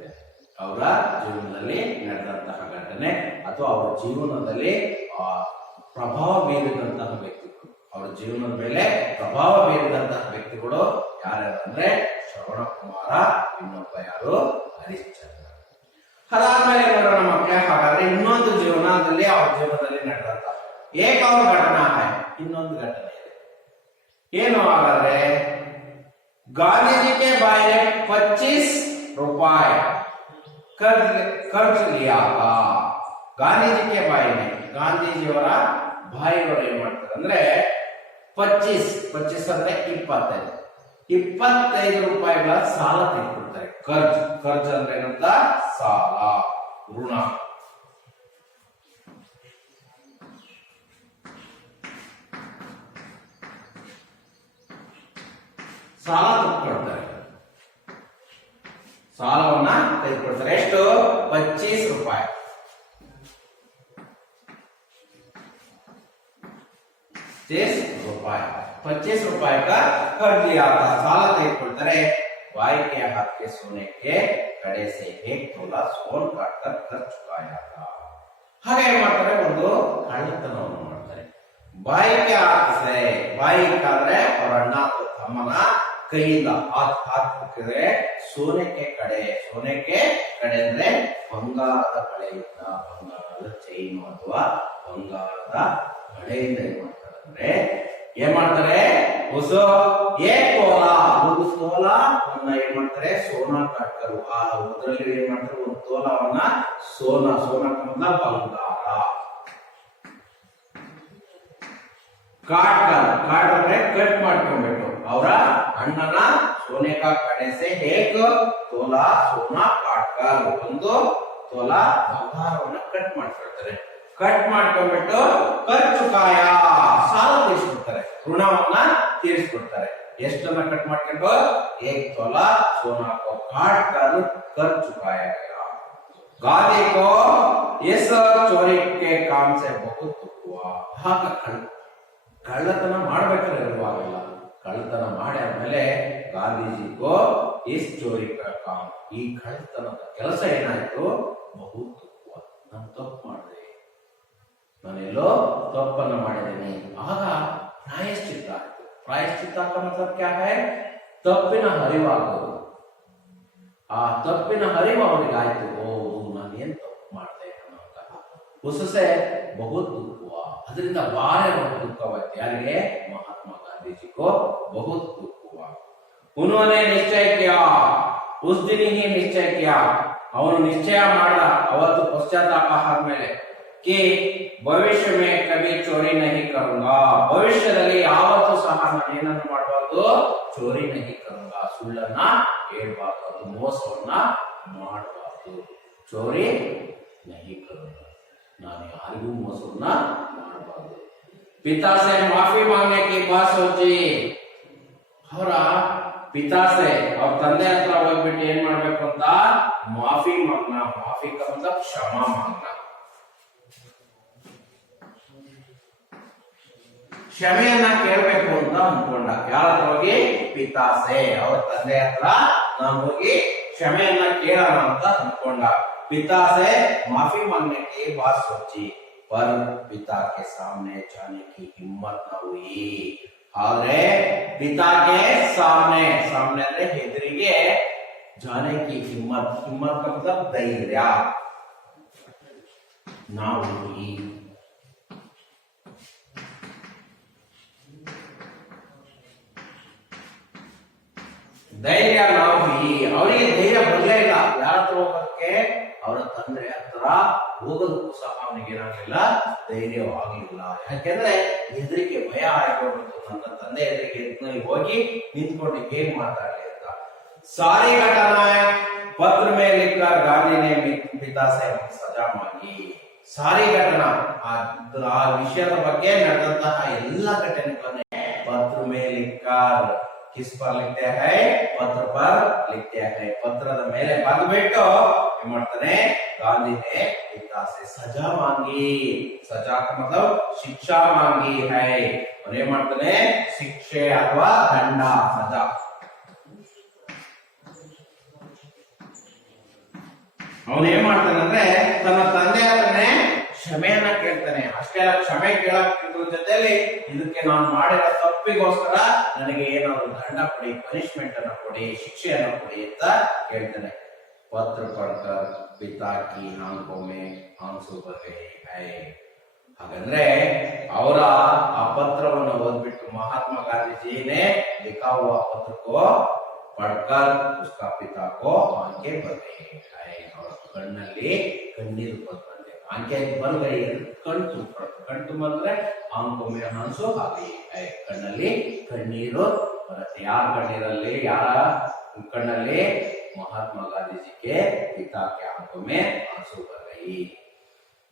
ಅವರ ಜೀವನದಲ್ಲಿ ನಡೆದಂತಹ ಘಟನೆ, ಅಥವಾ ಅವರ ಜೀವನದಲ್ಲಿ ಪ್ರಭಾವ ಬೀರಿದಂತಹ ವ್ಯಕ್ತಿಗಳು, ಅವರ ಜೀವನದ ಮೇಲೆ ಪ್ರಭಾವ ಬೀರಿದಂತಹ ವ್ಯಕ್ತಿಗಳು ಯಾರ್ಯಾರಂದ್ರೆ ಶ್ರವಣ ಕುಮಾರ, ಇನ್ನೊಬ್ಬ ಯಾರು? ಹರಿಶ್ಚಂದ್ರ. ಅದಾದ್ಮೇಲೆ ನೋಡೋಣ ಮಕ್ಕಳೇ, ಹಾಗಾದ್ರೆ ಇನ್ನೊಂದು ಜೀವನದಲ್ಲಿ, ಅವ್ರ ಜೀವನದಲ್ಲಿ ನಡೆದಂತ ಏಕ ಅವ್ರ ಘಟನಾ है, ಇನ್ನೊಂದು ಘಟನೆ ಇದೆ. ಏನು ಹಾಗಾದ್ರೆ? ಗಾಂಧೀಜಿ के भाई ने 25 रुपए कर्ज लिया था. ಗಾಂಧೀಜಿಗೆ ಬಾಯಿನೇ, ಗಾಂಧೀಜಿಯವರ ಬಾಯಿಯವರು ಏನ್ ಮಾಡ್ತಾರೆ ಅಂದ್ರೆ 25 ಅಂದ್ರೆ 25 ರೂಪಾಯಿಗಳ ಸಾಲ ತೆಗೆದುಕೊಳ್ತಾರೆ. ಕರ್ಜ್ ಅಂದ್ರೆ ಏನಂತ? ಸಾಲ, ಋಣ. ಸಾಲ ತೆಗೆದುಕೊಳ್ತಾರೆ, ಸಾಲವನ್ನ ತೆಗೆದುಕೊಳ್ತಾರೆ. ಎಷ್ಟು? 25 ರೂಪಾಯಿ. ₹25 का कर्ज लिया था, साल ತೆಗೆದುಕೊಳ್ತಾರೆ. भाई के हाथ के सोने के कड़े से 1 तोला सोन काटकर कर चुकाया था. ಹಾಗೆ ಏನ್ ಮಾಡ್ತಾರೆ? ಒಂದು ಕಳ್ಳತನವನ್ನು ಮಾಡ್ತಾರೆ. ಬಾಯಿಗೆ ಹಾಕಿದ್ರೆ, ಬಾಯಿಗೆ ಆದ್ರೆ ಅವರ ಅಣ್ಣ ತಮ್ಮನ ಕೈಯಿಂದ ಹಾಕಿದ್ರೆ ಸೋನೆಗೆ ಕಡೆ ಕಡೆ ಅಂದ್ರೆ ಬಂಗಾರದ ಬಳೆಯಿಂದ, ಬಂಗಾರದ ಚೈನು ಅಥವಾ ಬಂಗಾರದ ಬಳೆಯಿಂದ ಏನ್ ಮಾಡ್ತಾರೆ ಏನ್ ತೋಲ, ಒಂದು ತೋಲವನ್ನ ಏನ್ ಮಾಡ್ತಾರೆ ಸೋನಾ ಕಾಟ್ಕರು. ಅದರಲ್ಲಿ ಏನ್ ಮಾಡ್ತಾರೆ ಒಂದು ತೋಲವನ್ನ ಸೋನಾ ಬಂಗಾರ. काट ಅಂದ್ರೆ ಕಟ್ ಮಾಡ್ಕೊಂಡ್ಬಿಟ್ಟು ಅವರ ಅಣ್ಣನ सोने का कड़े से एक तोला सोना काट कर ಒಂದು ತೋಲಾ ಬಂಗಾರವನ್ನ ಕಟ್ ಮಾಡ್ಕೊಳ್ತಾರೆ. ಕಟ್ ಮಾಡ್ಕೊಂಡ್ಬಿಟ್ಟು ಖರ್ಚುಕಾಯ ಸಾಲ ತೀರಿಸ್ಕೊಡ್ತಾರೆ, ಋಣವನ್ನ ತೀರಿಸ್ಕೊಡ್ತಾರೆ. ಎಷ್ಟನ್ನ ಕಟ್ ಮಾಡ್ಕೊಂಡು एक तोला सोना को काट कर कर चुकाया गया. गांधी को इस चोरी के काम से बहुत दुख हुआ. ಕಳ್ಳತನ ಮಾಡ್ಬೇಕಾದ್ರೆ ಇರುವಾಗಲ್ಲ, ಕಳ್ಳತನ ಮಾಡಿ ಆದ್ಮೇಲೆ ಗಾಂಧೀಜಿಗೂ ಇಸ್ ಚೋರಿ ಕಾಮ್, ಈ ಕಳ್ಳತನದ ಕೆಲಸ ಏನಾಯ್ತು ಬಹು ದುಃಖ, ನಾನು ತಪ್ಪು ಮಾಡಿದೆ, ನಾನೆಲ್ಲೋ ತಪ್ಪನ್ನು ಮಾಡಿದ್ದೇನೆ. ಆಗ ಪ್ರಾಯಶ್ಚಿತ್ತ ಆಯ್ತು. ಪ್ರಾಯಶ್ಚಿತ್ತ का मतलब क्या है? ತಪ್ಪಿನ ಹರಿವಾಗೋದು. ಆ ತಪ್ಪಿನ ಹರಿವು ಅವರಿಗೆ ಆಯ್ತು, ನಾನು ಏನ್ ತಪ್ಪು ಮಾಡಿದೆ ಅನ್ನೋಂತಹ ಉಸಸೆ ಬಹುತ್ ದುಃಖ. ಅದರಿಂದ ಭಾರಿ ದುಃಖವಾಯ್ತು. ಯಾರಿಗೆ? ಮಹಾತ್ಮ ಗಾಂಧೀಜಿಗೂ ಬಹುತ್ ದುಃಖ. उन्होंने निश्चय किया, उस दिन ही निश्चय किया, ಅವನು ನಿಶ್ಚಯ ಮಾಡ ಅವತ್ತು ಪಶ್ಚಾತ್ತಾಪ ಆದ್ಮೇಲೆ कि ಭವಿಷ್ಯ में कभी चोरी नहीं करूंगा, ಭವಿಷ್ಯದಲ್ಲಿ ಯಾವತ್ತೂ ಸಹ ನಾನು ಏನನ್ನು ಮಾಡಬಾರ್ದು, ಚೋರಿ नहीं करूंगा, ಸುಳ್ಳನ್ನ ಹೇಳ್ಬಾರ್ದು, ಮೋಸವನ್ನ ಮಾಡಬಾರ್ದು, ಚೋರಿ नहीं करूंगा, ನಾನು ಯಾರಿಗೂ ಮೋಸವನ್ನ ಮಾಡಬಾರ್ದು. पिता से माफी मांगने की बात सोची. ಅವರ ಪಿತಾ ಸೆ ಅವ್ರ ತಂದೆ ಹತ್ರ ಹೋಗ್ಬಿಟ್ಟು ಏನ್ ಮಾಡ್ಬೇಕು ಅಂತ ಮಾಫಿ ಮಾಂಗ್ನ. ಮಾಫಿ का मतलब क्षमा मांगना. ಕ್ಷಮೆಯನ್ನ ಕೇಳಬೇಕು ಅಂತ ಅನ್ಕೊಂಡ. ಯಾರ ಹತ್ರ ಹೋಗಿ? ಪಿತಾ ಸೆ, ಅವ್ರ ತಂದೆ ಹತ್ರ ನಾನು ಹೋಗಿ ಕ್ಷಮೆಯನ್ನ ಕೇಳೋಣ ಅಂತ ಅನ್ಕೊಂಡ. पिता से माफी मांगने की बात सोची, पर पिता के सामने जाने की हिम्मत न हुई. आगे पिता के सामने ಅಂದ್ರೆ ಎದುರಿಗೆ जाने की हिम्मत का मतलब धैर्य ना हुई. ಧೈರ್ಯ ನಾವು ಅವರಿಗೆ ಧೈರ್ಯ ಬರಲೇ ಇಲ್ಲ. ಯಾರ ಹತ್ರ ಹೋಗೋದಕ್ಕೆ? ಅವರ ತಂದೆ ಹತ್ರ ಹೋಗೋದಕ್ಕೂ ಸಹ ಅವನಿಗೆ ಏನಾಗಲಿಲ್ಲ, ಧೈರ್ಯವಾಗಲಿಲ್ಲ. ಯಾಕೆಂದ್ರೆ ಹೆದರಿಕೆ, ಭಯ ಆಗಿಬಿಟ್ಟು ನನ್ನ ತಂದೆ ಎದುರಿಗೆ ಹೋಗಿ ನಿಂತ್ಕೊಂಡು ಏನ್ ಮಾತಾಡಲಿ ಅಂತ. ಸಾರಿ ಘಟನಾ ಪತ್ರ में लिखकर गांधी ने पिता से सजा मांगी. ಸಾರಿ ಘಟನಾ ಆ ವಿಷಯದ ಬಗ್ಗೆ ನಡೆದಂತಹ ಎಲ್ಲ ಘಟನೆಗಳನ್ನ ಪತ್ರ में लिखकर, किस पर लिखते हैं? पत्र पर लिखते हैं. पत्ರದ ಮೇಲೆ ಬರೆದ್ಬಿಟ್ಟು ಏನ್ ಮಾಡ್ತಾನೆ, ಗಾಂಧಿ ने पिता से सजा मांगी. सजा का मतलब शिक्षा मांगी है. ಅವನು ಏನ್ ಮಾಡ್ತಾನೆ, ಶಿಕ್ಷೆ ಅಥವಾ ದಂಡ, ಸಜಾ. ಅವನು ಏನ್ ಮಾಡ್ತಾನೆ ಅಂದ್ರೆ ತನ್ನ ತಂದೆ ಹತ್ರನೇ ಕ್ಷಮೆಯನ್ನ ಕೇಳ್ತಾನೆ. ಅಷ್ಟೇ ಅಲ್ಲ, ಕ್ಷಮೆ ಕೇಳೋದ್ರ ಜೊತೆಲಿ ಇದಕ್ಕೆ ನಾನು ಮಾಡಿರೋ ತಪ್ಪಿಗೋಸ್ಕರ ನನಗೆ ಏನಾದ್ರು ದಂಡ ಕೊಡಿ, ಪನಿಷ್ಮೆಂಟ್ ಅನ್ನ ಕೊಡಿ, ಶಿಕ್ಷೆಯನ್ನ ಕೊಡಿ ಅಂತ ಕೇಳ್ತಾನೆ. ಪತ್ರ ಪಡ್ಕರ್ ಪಿತಾ ಕಿ ಆಂಖೋं में आंसू भर गए हैं. ಹಾಗಂದ್ರೆ ಅವರ ಆ ಪತ್ರವನ್ನು ಓದ್ಬಿಟ್ಟು ಮಹಾತ್ಮ ಗಾಂಧೀಜಿನೇ लिखा हुआ पत्र को पढ़कर उसका पिता को आंखें भर गई हैं. ಅವರ ಕಣ್ಣಲ್ಲಿ ಕಣ್ಣೀರು ಬಂತು. आंखें भर गई, ಕಣ್ಣು ಬಂದ್ರೆ आंखों में आंसू आ गए हैं. ಕಣ್ಣಲ್ಲಿ ಕಣ್ಣೀರು ಬರುತ್ತೆ. ಯಾರ ಕಣ್ಣೀರಲ್ಲಿ? ಯಾರ ಕಣ್ಣಲ್ಲಿ? महात्मा गांधी जी के पिता के आंखों में आंसू भर गई.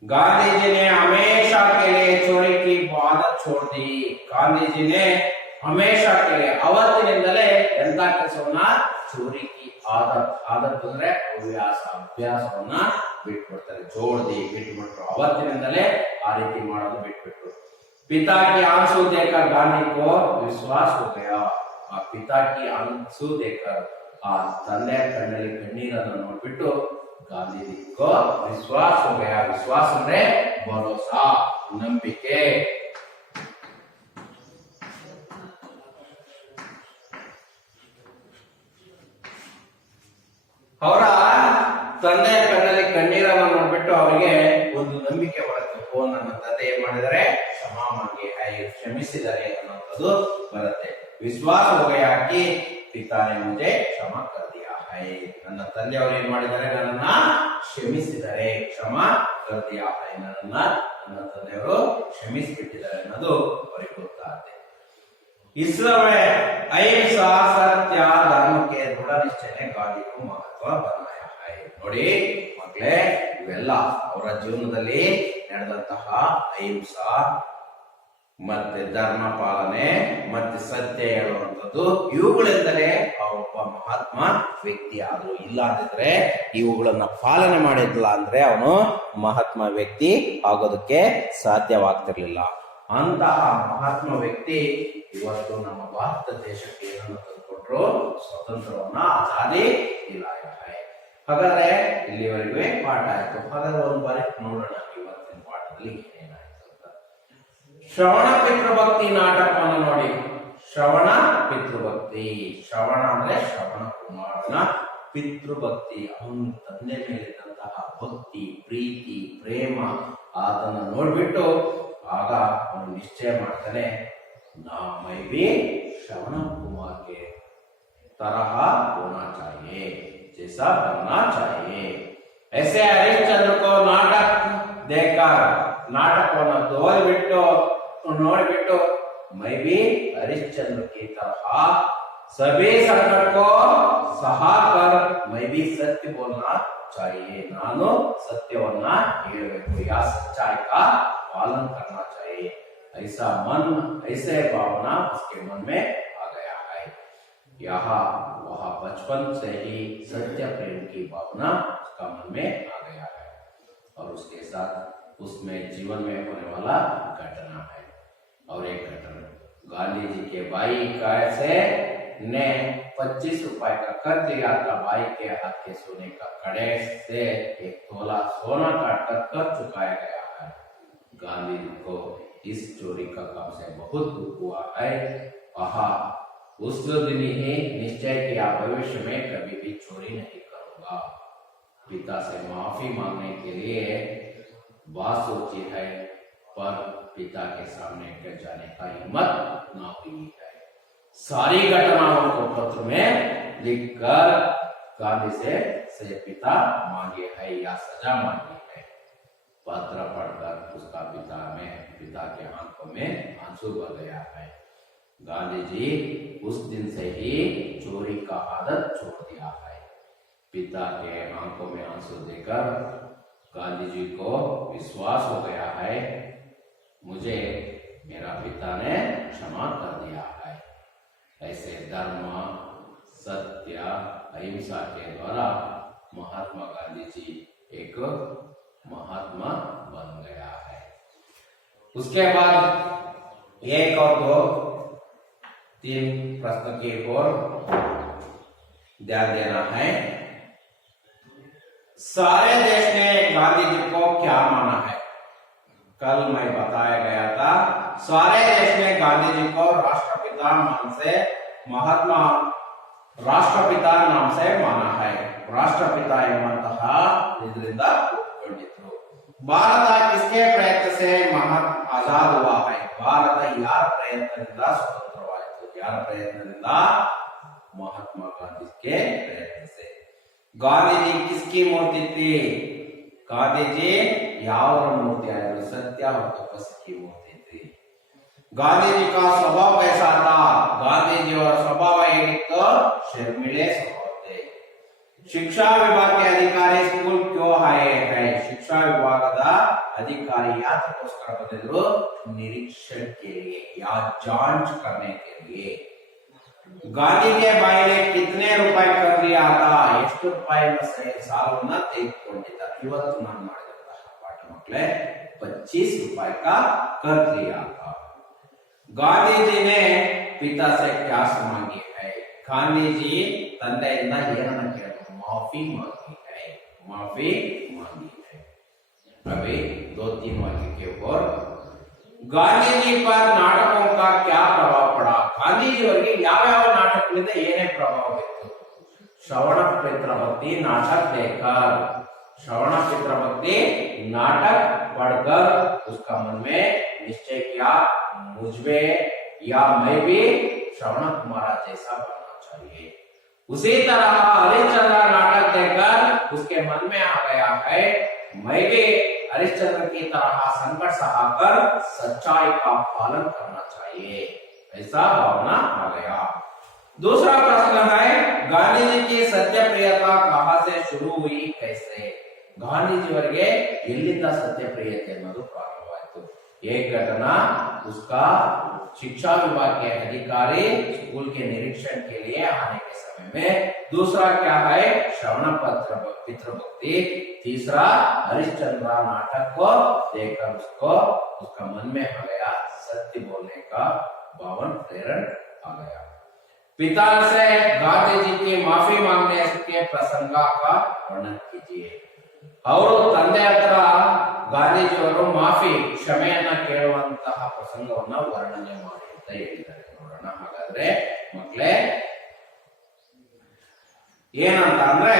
गांधी जी ने हमेशा के लिए चोरी की आदत छोड़ दी. गांधी जी ने हमेशा के लिए ಅವತ್ತಿನಿಂದಲೇ ಎಂತ ಕೆಲಸವನ್ನ, ಚೋರಿ ಕಿ ಆದತ್ ಅಂದ್ರೆ ಅಭ್ಯಾಸವನ್ನ ಬಿಟ್ಬಿಡ್ತಾರೆ. ಜೋಡ್ದಿ ಬಿಟ್ಬಿಟ್ರು. ಅವತ್ತಿನಿಂದಲೇ ಆ ರೀತಿ ಮಾಡೋದು ಬಿಟ್ಬಿಟ್ರು. पिता की आंसू देखकर गांधी को विश्वास हो गया. ಆ पिता की आंसू देखकर, ಆ ತಂದೆಯ ಕಣ್ಣಲ್ಲಿ ಕಣ್ಣೀರನ್ನು ನೋಡ್ಬಿಟ್ಟು ಗಾಂಧೀಜಿಗೂ ವಿಶ್ವಾಸ हो गया. ವಿಶ್ವಾಸ ಅಂದ್ರೆ ಭರೋಸಾ, ನಂಬಿಕೆ. ಅವರ ತಂದೆಯ ಕಣ್ಣಲ್ಲಿ ಕಣ್ಣೀರನ್ನು ನೋಡ್ಬಿಟ್ಟು ಅವರಿಗೆ ಒಂದು ನಂಬಿಕೆ ಬರುತ್ತೆ. ಓ, ನನ್ನ ತಂದೆ ಏನ್ ಮಾಡಿದರೆ, ಕ್ಷಮಾ ಮಾಂಗೆ ಹೈ, ಕ್ಷಮಿಸಿದರೆ ಅನ್ನೋದು ಬರುತ್ತೆ. ವಿಶ್ವಾಸ हो गया कि पिता ने मुझे क्षमा कर दिया है. ನನ್ನ ತಂದೆಯವರು ಏನ್ ಮಾಡಿದ್ದಾರೆ, ನನ್ನನ್ನ ಕ್ಷಮಿಸಿದರೆ, ಕ್ಷಮಾ कर दिया है, ನನ್ನ ತಂದೆಯವರು ಕ್ಷಮಿಸಿಬಿಟ್ಟಿದ್ದಾರೆ ಅನ್ನೋದು ಅವರಿಗೆ ಗೊತ್ತಾಗುತ್ತೆ. इस समय अहिंसा सत्य धर्म के दृढ़ निश्चय ने ಗಾಂಧಿ को महत्व बनाया है. ನೋಡಿ ಮಕ್ಕಳೇ, ಇವೆಲ್ಲ ಅವರ ಜೀವನದಲ್ಲಿ ನಡೆದಂತಹ ಅಹಿಂಸಾ ಮತ್ತೆ ಧರ್ಮ ಪಾಲನೆ ಮತ್ತೆ ಸತ್ಯ ಹೇಳುವಂಥದ್ದು, ಇವುಗಳಿಂದಲೇ ಒಬ್ಬ ಮಹಾತ್ಮ ವ್ಯಕ್ತಿ ಆದ್ರು. ಇಲ್ಲ ಅಂತಿದ್ರೆ ಇವುಗಳನ್ನ ಪಾಲನೆ ಮಾಡಿದ್ಲ ಅಂದ್ರೆ ಅವನು ಮಹಾತ್ಮ ವ್ಯಕ್ತಿ ಆಗೋದಕ್ಕೆ ಸಾಧ್ಯವಾಗ್ತಿರ್ಲಿಲ್ಲ. ಅಂತಹ ಮಹಾತ್ಮ ವ್ಯಕ್ತಿ ಇವತ್ತು ನಮ್ಮ ಭಾರತ ದೇಶಕ್ಕೆ ಏನನ್ನು ತಂದುಕೊಟ್ರು, ಸ್ವತಂತ್ರವನ್ನ ಆಜಾದಿ ದಿಲಾಯ ಹೈ. ಹಾಗಾದ್ರೆ ಇಲ್ಲಿವರೆಗೂ ಪಾಠ ಆಯ್ತು. ಹಾಗಾದ್ರೆ ಒಂದು ಬಾರಿ ನೋಡೋಣ ಇವತ್ತಿನ ಪಾಠದಲ್ಲಿ ಏನೇನಾಯ್ತು ಅಂತ. ಶ್ರವಣ ಪಿತೃಭಕ್ತಿ ನಾಟಕವನ್ನು ನೋಡಿ. ಶ್ರವಣ ಪಿತೃಭಕ್ತಿ, ಶ್ರವಣ ಅಂದ್ರೆ ಶ್ರವಣ ಕುಮಾರನ ಪಿತೃಭಕ್ತಿ, ಅವನ ತಂದೆ ಮೇಲಿದ್ದಂತಹ ಭಕ್ತಿ, ಪ್ರೀತಿ, ಪ್ರೇಮ ಅದನ್ನ ನೋಡ್ಬಿಟ್ಟು ಆಗ ಅವನು ನಿಶ್ಚಯ ಮಾಡ್ತಾನೆ, ना मैं भी श्रवण कुमार के तरह होना चाहिए, जैसा बनना चाहिए. ऐसे हरिश्चंद्र को नाटक देखकर, नाटकವನ್ನು ನೋಡಿಬಿಟ್ಟು मैं भी हरिश्चंद्र की तरह सभी संकट को सहाकर मैं भी सत्य बोलना चाहिए. ನಾನು ಸತ್ಯವನ್ನ ಹೇಳಬೇಕು, या सच्चाई का पालन करना चाहिए. ऐसा मन, ऐसे भावना उसके मन में आ गया है. यहाँ वह बचपन से ही सत्य प्रेम की भावना उसका मन में आ गया है और उसके साथ उसमें जीवन में होने वाला घटना है. और एक घटना, गांधी जी के भाई कैसे ने 25 रुपए का कर दिया था. भाई के हाथ के सोने का कड़े से 1 तोला सोना काटकर कर चुकाया गया है. गांधी जी को इस चोरी का काम से बहुत दुख हुआ है. उस दिन ही निश्चय किया, भविष्य में कभी भी चोरी नहीं करूंगा. पिता से माफी मांगने के लिए बात सोची है, पर पिता के सामने जाने का हिम्मत ना हुई है. सारी घटनाओं को पत्र में लिखकर गांधी से पिता मांगे है या सजा मांगी है. पत्र पढ़कर उसका पिता के आंखों में आंसू भर गया है. गांधी जी उस दिन से ही चोरी का आदत छोड़ दिया है. पिता के आंखों में आंसू देकर गांधी जी को विश्वास हो गया है, मुझे मेरा पिता ने क्षमा कर दिया है. ऐसे धर्म, सत्य, अहिंसा के द्वारा महात्मा गांधी जी एक महात्मा बन गया है. उसके बाद 1 और 2, 3 प्रश्न की ओर ध्यान देना है. सारे देश ने गांधी जी को क्या माना है? कल मैं बताया गया था, सारे देश ने गांधी जी को राष्ट्रपिता नाम से, महात्मा राष्ट्रपिता नाम से माना है. राष्ट्रपिता एवंತಹ ಇದರಿಂದ ಕೊಂಡಿದ್ರು. ಭಾರತ किसके प्रयत्न से आजाद हुआ है? ಭಾರತ ಯಾರ ಪ್ರಯತ್ನದಿಂದ ಸ್ವತಂತ್ರವಾಯಿತು? ಯಾರ ಪ್ರಯತ್ನದಿಂದ? महात्मा गांधी के प्रयत्न से. गांधी जी किसकी मूर्ति थी? गांधी जी यावर मूर्ति आयु, सत्य और तपस्या की मूर्ति थी. गांधी जी का स्वभाव कैसा था? गांधी जी और स्वभाव ಹೇಗಿತ್ತು? ಶರ್ಮಿಳೆ ಸ್ವಭಾವ थे. शिक्षा विभाग के अधिकारी स्कूल क्यों आए हैं? शिक्षा विभागದ अधिकारी ಯಾತಕ್ಕೋಸ್ಕರ ಬಂದಿದ್ರು? निरीक्षण के लिए या जांच करने के लिए. गांधी के भाई ने कितने रुपए कर दिया था? ಎಷ್ಟು ರೂಪಾಯಿನ ಸಾಲವನ್ನ ತೆಗೆದುಕೊಂಡಿದ್ದ? ಇವತ್ತು ನಾನು ಮಾಡಿದಂತಹ ಪಾಠ ಮಕ್ಕಳೇ 25 रुपए का कर दिया था. गांधी जी ने पिता से क्या मांगी है? गांधी जी ತಂದೆಯಿಂದ ಏನನ್ನ ಕೇಳಿದ್ರು? माफी मांगी है. माफी मांगी है. अभी 2-3 वाक्य के ऊपर. गांधी जी पर नाटकों का क्या प्रभाव पड़ा? गांधी जी ಅವರಿಗೆ ಯಾವ ಯಾವ ನಾಟಕಗಳಿಂದ ಏನೇ ಪ್ರಭಾವ ಬಿತ್ತು? श्रवण पितृभक्ति नाटक देखकर, श्रवण पितृभक्ति नाटक पढ़कर उसका मन में निश्चय किया मुझमें या मैं भी श्रवण कुमार जैसा बनना चाहिए। उसी तरह हरिश्चंद्र नाटक देखकर उसके मन में आ गया है मैं भी हरिश्चंद्र की तरह संकट सहाकर सच्चाई का पालन करना चाहिए, ऐसा भावना आ गया। दूसरा प्रश्न है गांधी जी की सत्य प्रियता कहां से शुरू हुई, कैसे? ಗಾಂಧೀಜಿಯವರಿಗೆ ಎಲ್ಲಿಂದ ಸತ್ಯಪ್ರಿಯತೆ ಅನ್ನೋದು ಪ್ರಾರಂಭವಾಯಿತು? एक घटना उसका शिक्षा विभाग के अधिकारी स्कूल के निरीक्षण के लिए आने के समय में, दूसरा क्या है श्रवण पत्र पितृभक्ति, तीसरा हरिश्चंद्र नाटक को देखकर उसको उसका मन में आ गया सत्य बोलने का भावन प्रेरण आ गया। पिता से गांधी जी की माफी मांगने के प्रसंग का वर्णन कीजिए। ಅವರು ತಂದೆ ಹತ್ರ ಗಾಂಧೀಜಿಯವರು ಮಾಫಿ ಕ್ಷಮೆಯನ್ನ ಕೇಳುವಂತಹ ಪ್ರಸಂಗವನ್ನ ವರ್ಣನೆ ಮಾಡಿ ಅಂತ ಹೇಳಿದ್ದಾರೆ। ನೋಡೋಣ ಹಾಗಾದ್ರೆ ಮಕ್ಕಳೇ ಏನಂತ ಅಂದ್ರೆ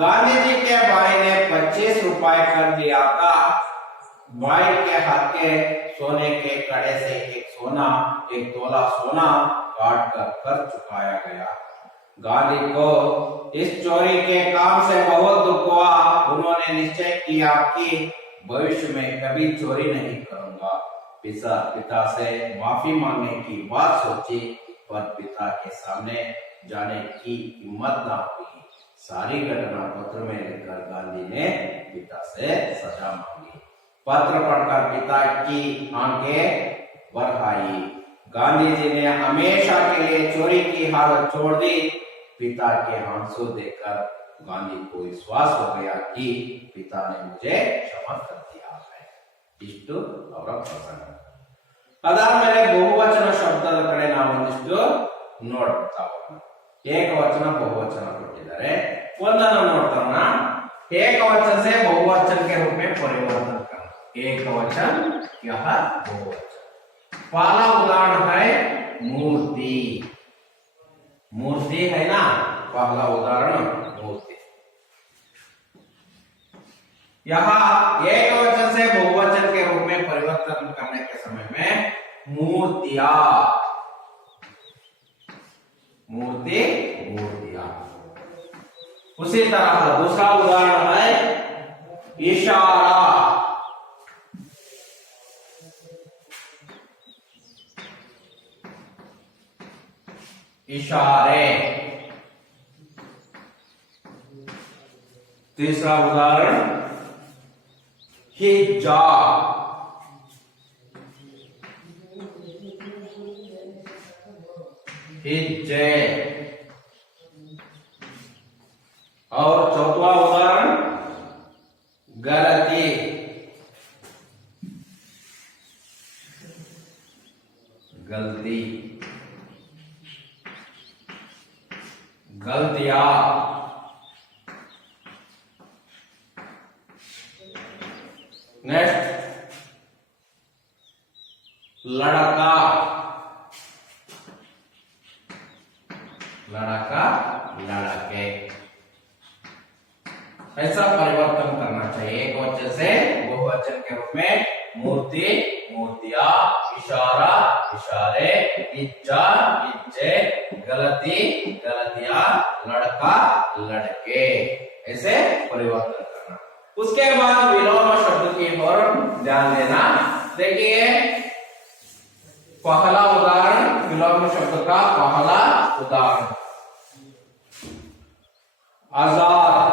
गांधी जी के भाई ने 25 रुपए कर दिया था, भाई के हाथ के सोने के कड़े से एक तोला सोना काट कर चुकाया गया। गांधी को इस चोरी के काम से बहुत दुख हुआ। उन्होंने निश्चय किया कि भविष्य में कभी चोरी नहीं करूंगा। पिता से माफी मांगने की बात सोची, पर पिता के सामने जाने की हिम्मत न हुई। सारी घटना पत्र में लिखकर गांधी ने पिता से सजा मांगी। पत्र पढ़कर पिता की आंखें भर आई। गांधी जी ने हमेशा के लिए चोरी की हालत छोड़ दी। पिता के आंसू देखकर गांधी को विश्वास हो गया कि पिता ने मुझे क्षमा कर दिया है। ಇಷ್ಟು ಅವರ ಪ್ರಸಂಗ। ಅದಾದ್ಮೇಲೆ ಬಹುವಚನ ಶಬ್ದದ ಕಡೆ ನಾವು ಒಂದಿಷ್ಟು ನೋಡ್ತಾ ಹೋಗೋಣ। ಏಕವಚನ ಬಹುವಚನ ಕೊಟ್ಟಿದ್ದಾರೆ, ಒಂದನ್ನು ನೋಡ್ತಾನ। ಏಕವಚನ से बहुवचन के रूप में परिवर्तन करना, एकवचन यह बहुवचन। पहला उदाहरण है मूर्ति। मूर्ति है ना, पहला उदाहरण मूर्ति। यहाँ एकवचन से बहुवचन के रूप में परिवर्तन करने के समय में मूर्तियां, मूर्तियां। उसी तरह दूसरा उदाहरण है इशारा। इशारे। तीसरा उदाहरण हिजाब। हिज्जे। और चौथा उदाहरण गलती। गलती, गलतियां। नेक्स्ट लड़का। लड़का, लड़के। ऐसा परिवर्तन करना चाहिए। एक वचन से बहुवचन के रूप में मूर्ति, मूर्तियां, इशारा, इशारे, इज्जा, इज्जे, गलती, गलतियां, लड़का, लड़के। ऐसे परिवर्तन करना। उसके बाद विलोम शब्द की ओर ध्यान देना। देखिए पहला उदाहरण, विलोम शब्द का पहला उदाहरण आजाद।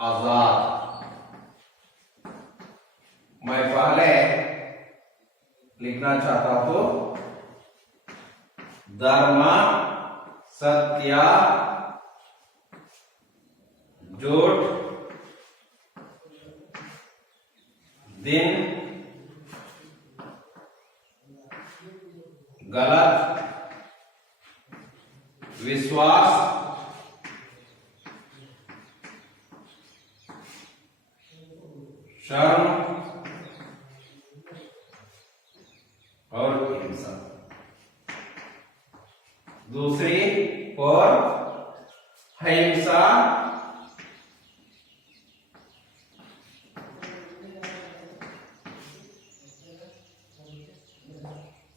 आजाद। मैं पहले लिखना चाहता हूं धर्म, सत्य, झूठ, दिन, गलत, विश्वास, शर्म और हिंसा। दूसरी फॉर अहिंसा,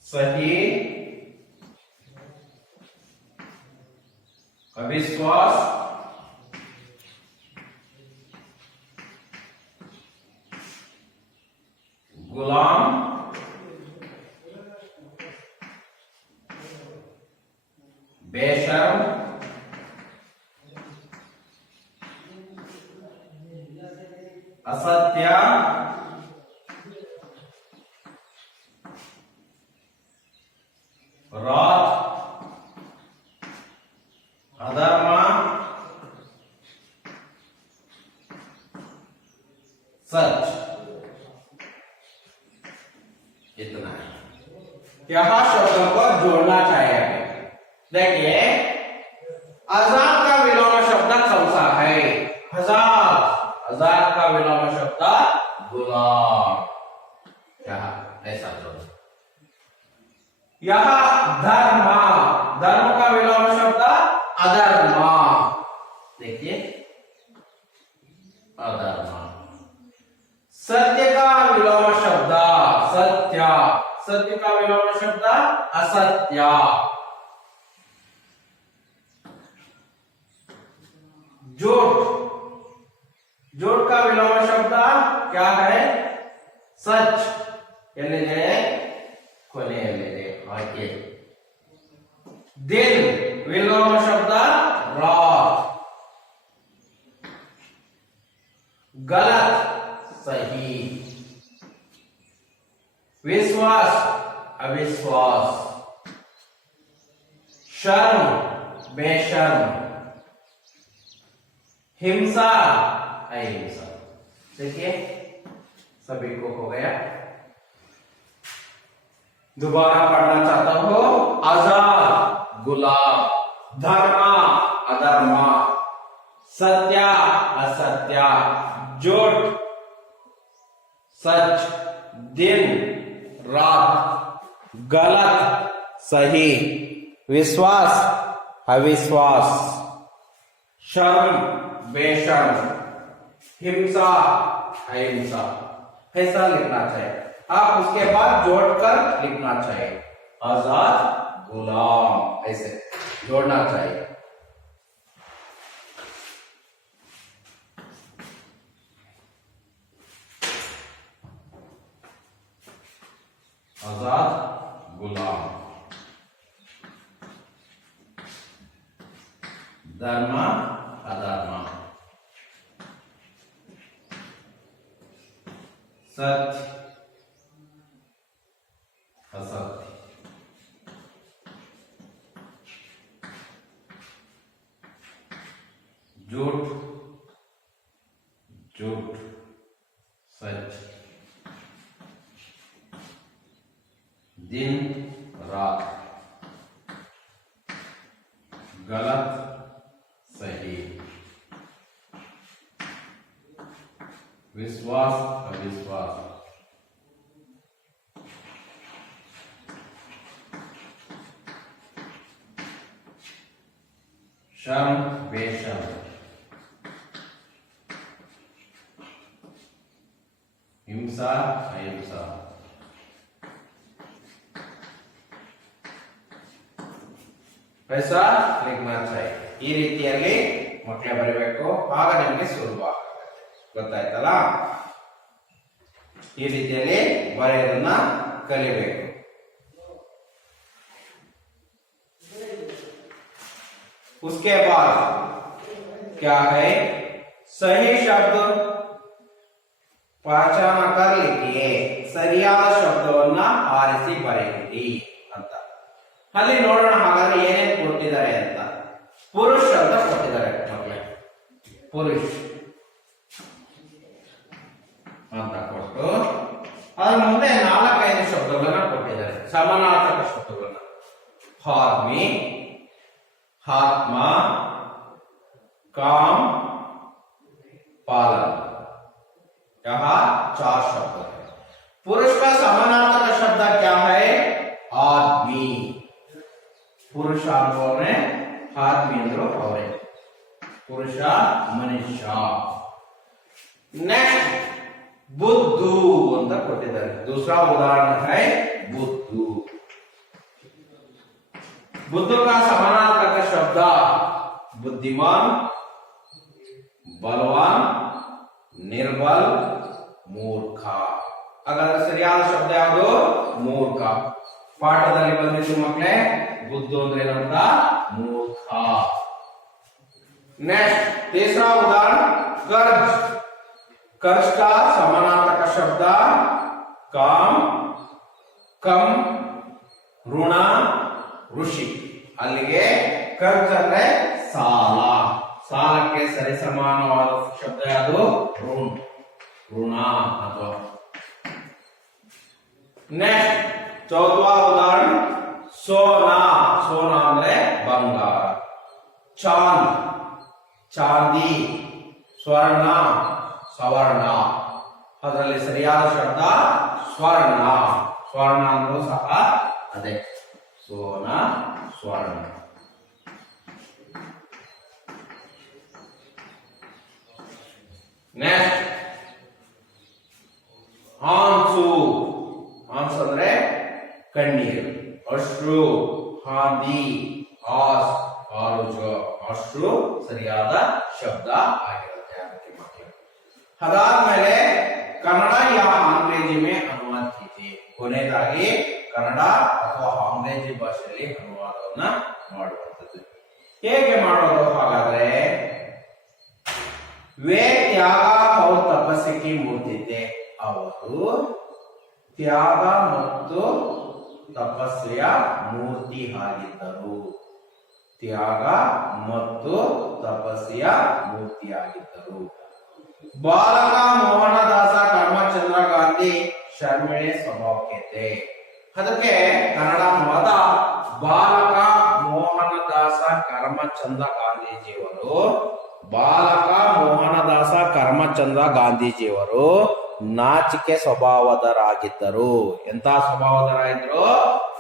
सही, अविश्वास, गुलाम, बेशर्म, असत्य, रात, अधर्म, सच। इतना है। यहां शब्दों को जोड़ना चाहिए हमें। देखिए, आजाद का विलोम शब्द कौन सा है? आजाद। आजाद का विलोम शब्द गुलाम। क्या ऐसा जोड़। यह धर्म, धर्म का विलोम शब्द अधर्म। देखिए, अधर्म। सत्य का विलोम शब्द सत्य, सत्य का विलोम शब्द असत्य। झूठ, झूठ का विलोम शब्द क्या है? सच। ಎಲ್ಲಿದೆ? ಕೊನೆಯಲ್ಲಿದೆ ಹಾಗೆ। दिन, विलोम शब्द रात। गलत, सही। विश्वास, अविश्वास। शर्म, बेशर्म। हिंसा, अहिंसा। देखिए, सभी को हो गया। दोबारा पढ़ना चाहता हूं। आजाद, गुलाम। धर्म, अधर्म। सत्य, असत्य। झूठ, सच। दिन, रात। गलत, सही। विश्वास, अविश्वास। शर्म, बेशर्म। हिंसा, अहिंसा। ऐसा लिखना चाहिए। आप उसके बाद जोड़कर लिखना चाहिए। आजाद, गुलाम, ऐसे जोड़ना चाहिए। आजाद, गुलाम। धर्म, अधर्म। सत्य, असत्य। झूठ, झूठ। सच। दिन, रात। गलत, सही। विश्वास, अविश्वास। शर्म, बेशर्म। हिंसा, अहिंसा। ऐसा लिखना चाहिए। ಈ ರೀತಿಯಲ್ಲಿ ಮಕ್ಕಳೇ ಬರಬೇಕು, ಆಗ ನಿಮಗೆ ಸುಲಭ ಆಗುತ್ತೆ। ಗೊತ್ತಾಯ್ತಲ್ಲ? ಈ ರೀತಿಯಲ್ಲಿ ಬರೆಯೋದನ್ನ ಕಲಿಬೇಕು। उसके बाद क्या है? सही शब्द पहचान कर लिखिए। ಸರಿಯಾದ ಶಬ್ದವನ್ನ ಆರಿಸಿ ಬರೆಯಿರಿ ಅಂತ। ಅಲ್ಲಿ ನೋಡೋಣ ಹಾಗಾದ್ರೆ ಏನೇನು ಕೊಟ್ಟಿದ್ದಾರೆ ಅಂತ। ಪುರುಷ ಅಂತ ಕೊಟ್ಟಿದ್ದಾರೆ ಮಕ್ಕಳೇ, ಪುರುಷ ಅಂತ ಕೊಟ್ಟು ಅದ್ರ ಮುಂದೆ 4-5 ಶಬ್ದಗಳನ್ನ ಕೊಟ್ಟಿದ್ದಾರೆ, ಸಮಾನಾರ್ಥಕ ಶಬ್ದಗಳನ್ನ। ಆದ್ಮಿ, आत्मा, काम, पालन। यहाँ 4 शब्द है। पुरुष का समानार्थक शब्द क्या है? आदमी। ಪುರುಷ ಅನ್ನೋರೆ ಆದ್ಮಿ ಅಂದ್ರು ಅವರೇ, ಪುರುಷ ಮನುಷ್ಯ. ನೆಕ್ಸ್ಟ್ बुद्धू ಅಂತ ಕೊಟ್ಟಿದ್ದಾರೆ. दूसरा उदाहरण है बुद्धू. बुद्धू का समानार्थक शब्द बुद्धिमान, बलवान, निर्बल, ಮೂರ್ಖ. ಹಾಗಾದ್ರೆ ಸರಿಯಾದ ಶಬ್ದ ಯಾವುದು? ಮೂರ್ಖ. ಪಾಠದಲ್ಲಿ ಬಂದಿತ್ತು ಮಕ್ಕಳೇ, ಬುದ್ಧು ಅಂದ್ರೆ ಏನಂತ? ಮೂರ್ಖ. नेक्स्ट तीसरा उदाहरण कर्ज. कर्ज का समानार्थक शब्द काम, कम, ಋಣ, ಋಷಿ. ಅಲ್ಲಿಗೆ कर्ज ಅಂದ್ರೆ ಸಾಲ. ಸಾಲಕ್ಕೆ ಸರಿಸಮಾನವಾದ ಶಬ್ದ ಯಾವುದು? ಋಣ ಅಥವಾ. नेक्स्ट चौथा उदाहरण सोना. सोना ಅಂದ್ರೆ ಬಂಗಾರ. चांद, ಚಾಂದಿ, ಸ್ವರ್ಣ, ಸವರ್ಣ. ಅದರಲ್ಲಿ ಸರಿಯಾದ ಶಬ್ದ ಸ್ವರ್ಣ. ಸ್ವರ್ಣ ಅಂದ್ರೂ ಸಹ ಅದೇ, ಸೋನ, ಸ್ವರ್ಣ. ನೆಕ್ಸ್ಟ್ ಹಾನ್ಸು. ಹಾನ್ಸು ಅಂದ್ರೆ ಕಣ್ಣೀರು, ಅಶ್ರು, ಹಾಂದಿ, ಆಸ್, ಆರುಜ. ಅಶ್ರು ಸರಿಯಾದ ಶಬ್ದ ಆಗಿರುತ್ತೆ ಅದಕ್ಕೆ ಮಕ್ಕಳು. ಅದಾದ್ಮೇಲೆ ಕನ್ನಡ ಯಾ ಅಂಗ್ರೇಜಿ ಮೇ ಅನುವಾದ ಕೀಜಿಯೆ. ಕೊನೆಯದಾಗಿ ಕನ್ನಡ ಅಥವಾ ಅಂಗ್ರೇಜಿ ಭಾಷೆಯಲ್ಲಿ ಅನುವಾದವನ್ನ ಮಾಡುವಂಥದ್ದು. ಹೇಗೆ ಮಾಡೋದು ಹಾಗಾದ್ರೆ? ವೇ ತ್ಯಾಗ और ತಪಸ್ಸೆ ಕಿ ಮೂರ್ತಿ थे. ಅವರು ತ್ಯಾಗ ಮತ್ತು ತಪಸ್ಸೆಯ ಮೂರ್ತಿ ಆಗಿದ್ದರು. ತ್ಯಾಗ ಮತ್ತು ತಪಸ್ಸೆಯ ಮೂರ್ತಿಯಾಗಿದ್ದರು. ಬಾಲಕ ಮೋಹನದಾಸ ಕರ್ಮಚಂದ್ರ ಗಾಂಧಿ ಶರ್ಮಿಳೆ ಸ್ವಭಾವಕ್ಕೆ थे. ಅದಕ್ಕೆ ಕನ್ನಡ ಅನುವಾದ ಬಾಲಕ ಮೋಹನದಾಸ ಕರ್ಮಚಂದ್ರ ಗಾಂಧೀಜಿಯವರು, ಬಾಲಕ ಮೋಹನದಾಸ ಕರ್ಮಚಂದ್ರ ಗಾಂಧೀಜಿಯವರು ನಾಚಿಕೆ ಸ್ವಭಾವದರಾಗಿದ್ದರು. ಎಂತ ಸ್ವಭಾವದರಾಗಿದ್ರು?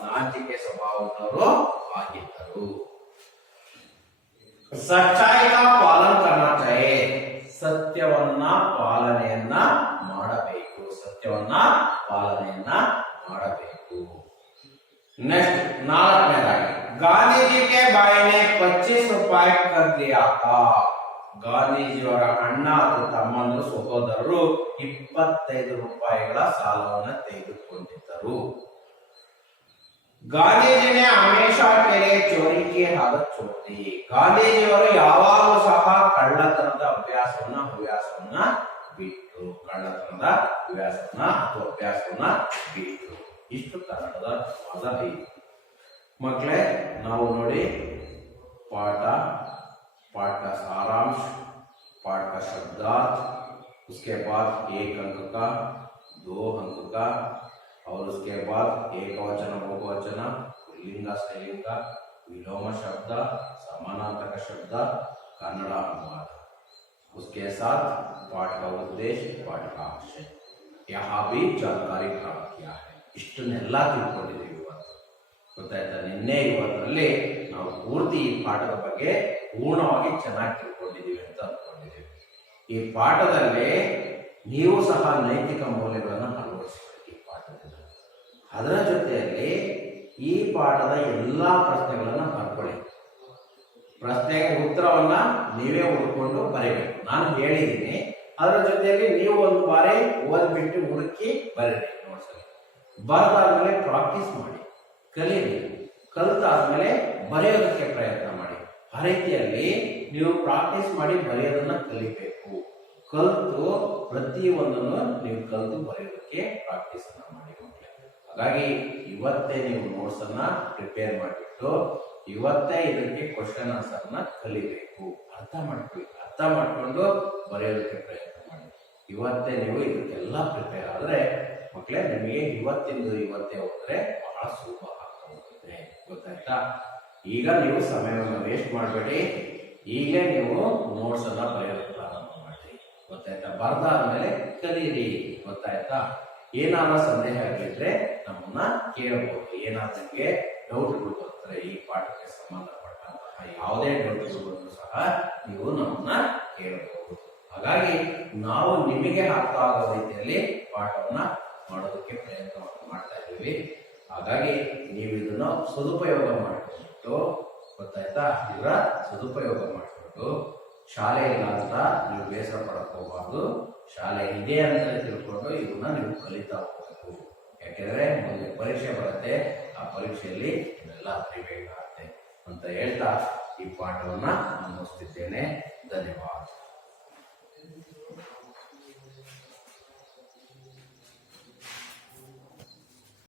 ನಾಚಿಕೆ ಸ್ವಭಾವದವರು ಆಗಿದ್ದರು. ಸಚ್ಚಾಯಿ ಕಾ ಪಾಲನ ಕರ್ನಾ ಚಾಹಿಯೆ. ಸತ್ಯವನ್ನ ಪಾಲನೆಯನ್ನ ಮಾಡಬೇಕು. ಸತ್ಯವನ್ನ ಪಾಲನೆಯನ್ನ ಮಾಡಬೇಕು. ನೆಕ್ಸ್ಟ್ ನಾಲ್ಕನೇದಾಗಿ ಗಾಂಧೀಜಿಗೆ ಬಾಯಿನೆ 25 ರೂಪಾಯಿ ಕರ್ ದಿಯಾ ಥಾ. ಗಾಂಧೀಜಿಯವರ ಅಣ್ಣ ಅಥವಾ ತಮ್ಮಂದರು ಸಹೋದರರು 25 ರೂಪಾಯಿಗಳ ಸಾಲವನ್ನು ತೆಗೆದುಕೊಂಡಿದ್ದರು. ಗಾಂಧೀಜಿನೇ ಹಮೇಶಾ ಕೆರೆ ಚೋರಿಕೆ ಆದತ್ ಚೋಟಿ. ಗಾಂಧೀಜಿಯವರು ಯಾವಾಗಲೂ ಸಹ ಕಳ್ಳತನದ ಹವ್ಯಾಸವನ್ನ ಬಿಟ್ಟರು. ಕಳ್ಳತನದ ಅಭ್ಯಾಸವನ್ನ ಬಿಟ್ಟರು. ಇಷ್ಟು ಕನ್ನಡದ ಪದ ಐದು. ಮಕ್ಕಳೇ, ನಾವು ನೋಡಿ पाठ का सारांश, पाठ का शब्दार्थ, उसके बाद 1 अंक का, 2 अंक का, और उसके बाद एकवचन, बहुवचन, पुल्लिंग, स्त्रीलिंग, विलोम शब्द, समानार्थक शब्द, कन्नड़ अनुवाद, उसके साथ पाठ का उद्देश्य, पाठ का आशय, यहाँ भी जानकारी प्राप्त किया है. ಇಷ್ಟನ್ನೆಲ್ಲ ತಿಳ್ಕೊಂಡಿದ್ದೀವಿ ಇವತ್ತು. ಗೊತ್ತಾಯ್ತಾ? ನಿನ್ನೆ ಇವತ್ತರಲ್ಲಿ ನಾವು ಪೂರ್ತಿ ಈ ಪಾಠದ ಬಗ್ಗೆ ಪೂರ್ಣವಾಗಿ ಚೆನ್ನಾಗಿ ತಿಳ್ಕೊಂಡಿದ್ದೀವಿ ಅಂತ ಅನ್ಕೊಂಡಿದ್ದೀವಿ. ಈ ಪಾಠದಲ್ಲಿ ನೀವು ಸಹ ನೈತಿಕ ಮೌಲ್ಯಗಳನ್ನು ಅಳವಡಿಸಬೇಕು. ಈ ಪಾಠದಿಂದ ಅದರ ಜೊತೆಯಲ್ಲಿ ಈ ಪಾಠದ ಎಲ್ಲಾ ಪ್ರಶ್ನೆಗಳನ್ನ ಬರ್ಕೊಳ್ಳಿ. ಪ್ರಶ್ನೆಗೆ ಉತ್ತರವನ್ನ ನೀವೇ ಹುಡುಕೊಂಡು ಬರೀಬೇಕು. ನಾನು ಹೇಳಿದ್ದೀನಿ, ಅದರ ಜೊತೆಯಲ್ಲಿ ನೀವು ಒಂದು ಬಾರಿ ಓದ್ಬಿಟ್ಟು ಹುಡುಕಿ ಬರೀರಿ. ನೋಡ್ಸಲಿ ಬರದಾದ್ಮೇಲೆ ಪ್ರಾಕ್ಟೀಸ್ ಮಾಡಿ, ಕಲೀರಿ. ಕಲಿತಾದ್ಮೇಲೆ ಬರೆಯೋದಕ್ಕೆ ಪ್ರಯತ್ನ ಮಾಡಿ. ಆ ರೀತಿಯಲ್ಲಿ ನೀವು ಪ್ರಾಕ್ಟೀಸ್ ಮಾಡಿ ಬರೆಯೋದನ್ನ ಕಲಿಬೇಕು. ಕಲಿತು ಪ್ರತಿಯೊಂದನ್ನು ನೀವು ಕಲಿತು ಬರೆಯೋದಕ್ಕೆ ಪ್ರಾಕ್ಟೀಸ್ ಅನ್ನ ಮಾಡಿ. ಹಾಗಾಗಿ ಇವತ್ತೇ ನೀವು ನೋಟ್ಸ್ ಅನ್ನ ಪ್ರಿಪೇರ್ ಮಾಡಿಬಿಟ್ಟು ಇವತ್ತೇ ಇದಕ್ಕೆ ಕ್ವಶನ್ ಆನ್ಸರ್ ನ ಕಲಿಬೇಕು. ಅರ್ಥ ಮಾಡ್ಕೊಂಡು ಬರೆಯೋದಕ್ಕೆ ಪ್ರಯತ್ನ ಮಾಡಿ. ಇವತ್ತೇ ನೀವು ಇದಕ್ಕೆಲ್ಲ ಪ್ರಿಪೇರ್ ಆದ್ರೆ ಮಕ್ಕಳೇ, ನಿಮಗೆ ಇವತ್ತೇ ಹೋದ್ರೆ ಬಹಳ ಸುಲಭ ಆಗ್ತದೆ. ಗೊತ್ತಾಯ್ತಾ? ಈಗ ನೀವು ಸಮಯವನ್ನು ವೇಸ್ಟ್ ಮಾಡಬೇಡಿ. ಈಗಲೇ ನೀವು ನೋಟ್ಸ್ ಅನ್ನ ಬರೆಯೋದಕ್ಕೆ ಪ್ರಾರಂಭ ಮಾಡಿ. ಗೊತ್ತಾಯ್ತಾ? ಬರ್ದಾದ್ಮೇಲೆ ಕಲೀರಿ. ಗೊತ್ತಾಯ್ತಾ? ಏನಾದ್ರೂ ಸಂದೇಹ ಆಗಿದ್ರೆ ನಮ್ಮನ್ನ ಕೇಳಬಹುದು. ಏನಾದ್ರೂ ಡೌಟ್ಗಳು ಬರ್ತಾರೆ ಈ ಪಾಠಕ್ಕೆ ಯಾವುದೇ ಡೌಟ್ಗಳನ್ನು ಸಹ ನೀವು ನಮ್ಮನ್ನ ಕೇಳಬಹುದು. ಹಾಗಾಗಿ ನಾವು ನಿಮಗೆ ಅರ್ಥ ಆಗೋ ರೀತಿಯಲ್ಲಿ ಪಾಠವನ್ನ ಮಾಡೋದಕ್ಕೆ ಪ್ರಯತ್ನವನ್ನು ಮಾಡ್ತಾ ಇದ್ದೀವಿ. ಹಾಗಾಗಿ ನೀವು ಇದನ್ನು ಸದುಪಯೋಗ ಮಾಡಿಕೊಂಡು, ಗೊತ್ತಾಯ್ತಾ, ಇದರ ಸದುಪಯೋಗ ಮಾಡಿಕೊಂಡು ಶಾಲೆ ಇಲ್ಲ ಅಂತ ನೀವು ಬೇಸರ ಪಡಕ್ ಹೋಗಬಾರ್ದು. ಶಾಲೆ ಇದೆ ಅಂತ ತಿಳ್ಕೊಂಡು ಇದನ್ನ ನೀವು ಕಲಿತಾ ಹೋಗಬೇಕು. ಯಾಕೆಂದ್ರೆ ಮುಂದೆ ಪರೀಕ್ಷೆ ಬರುತ್ತೆ, ಆ ಪರೀಕ್ಷೆಯಲ್ಲಿ ಇದೆಲ್ಲ ಅರಿಬೇಕಾಗತ್ತೆ ಅಂತ ಹೇಳ್ತಾ ಈ ಪಾಠವನ್ನ ಮುಗಿಸ್ತಿದ್ದೇನೆ. ಧನ್ಯವಾದ.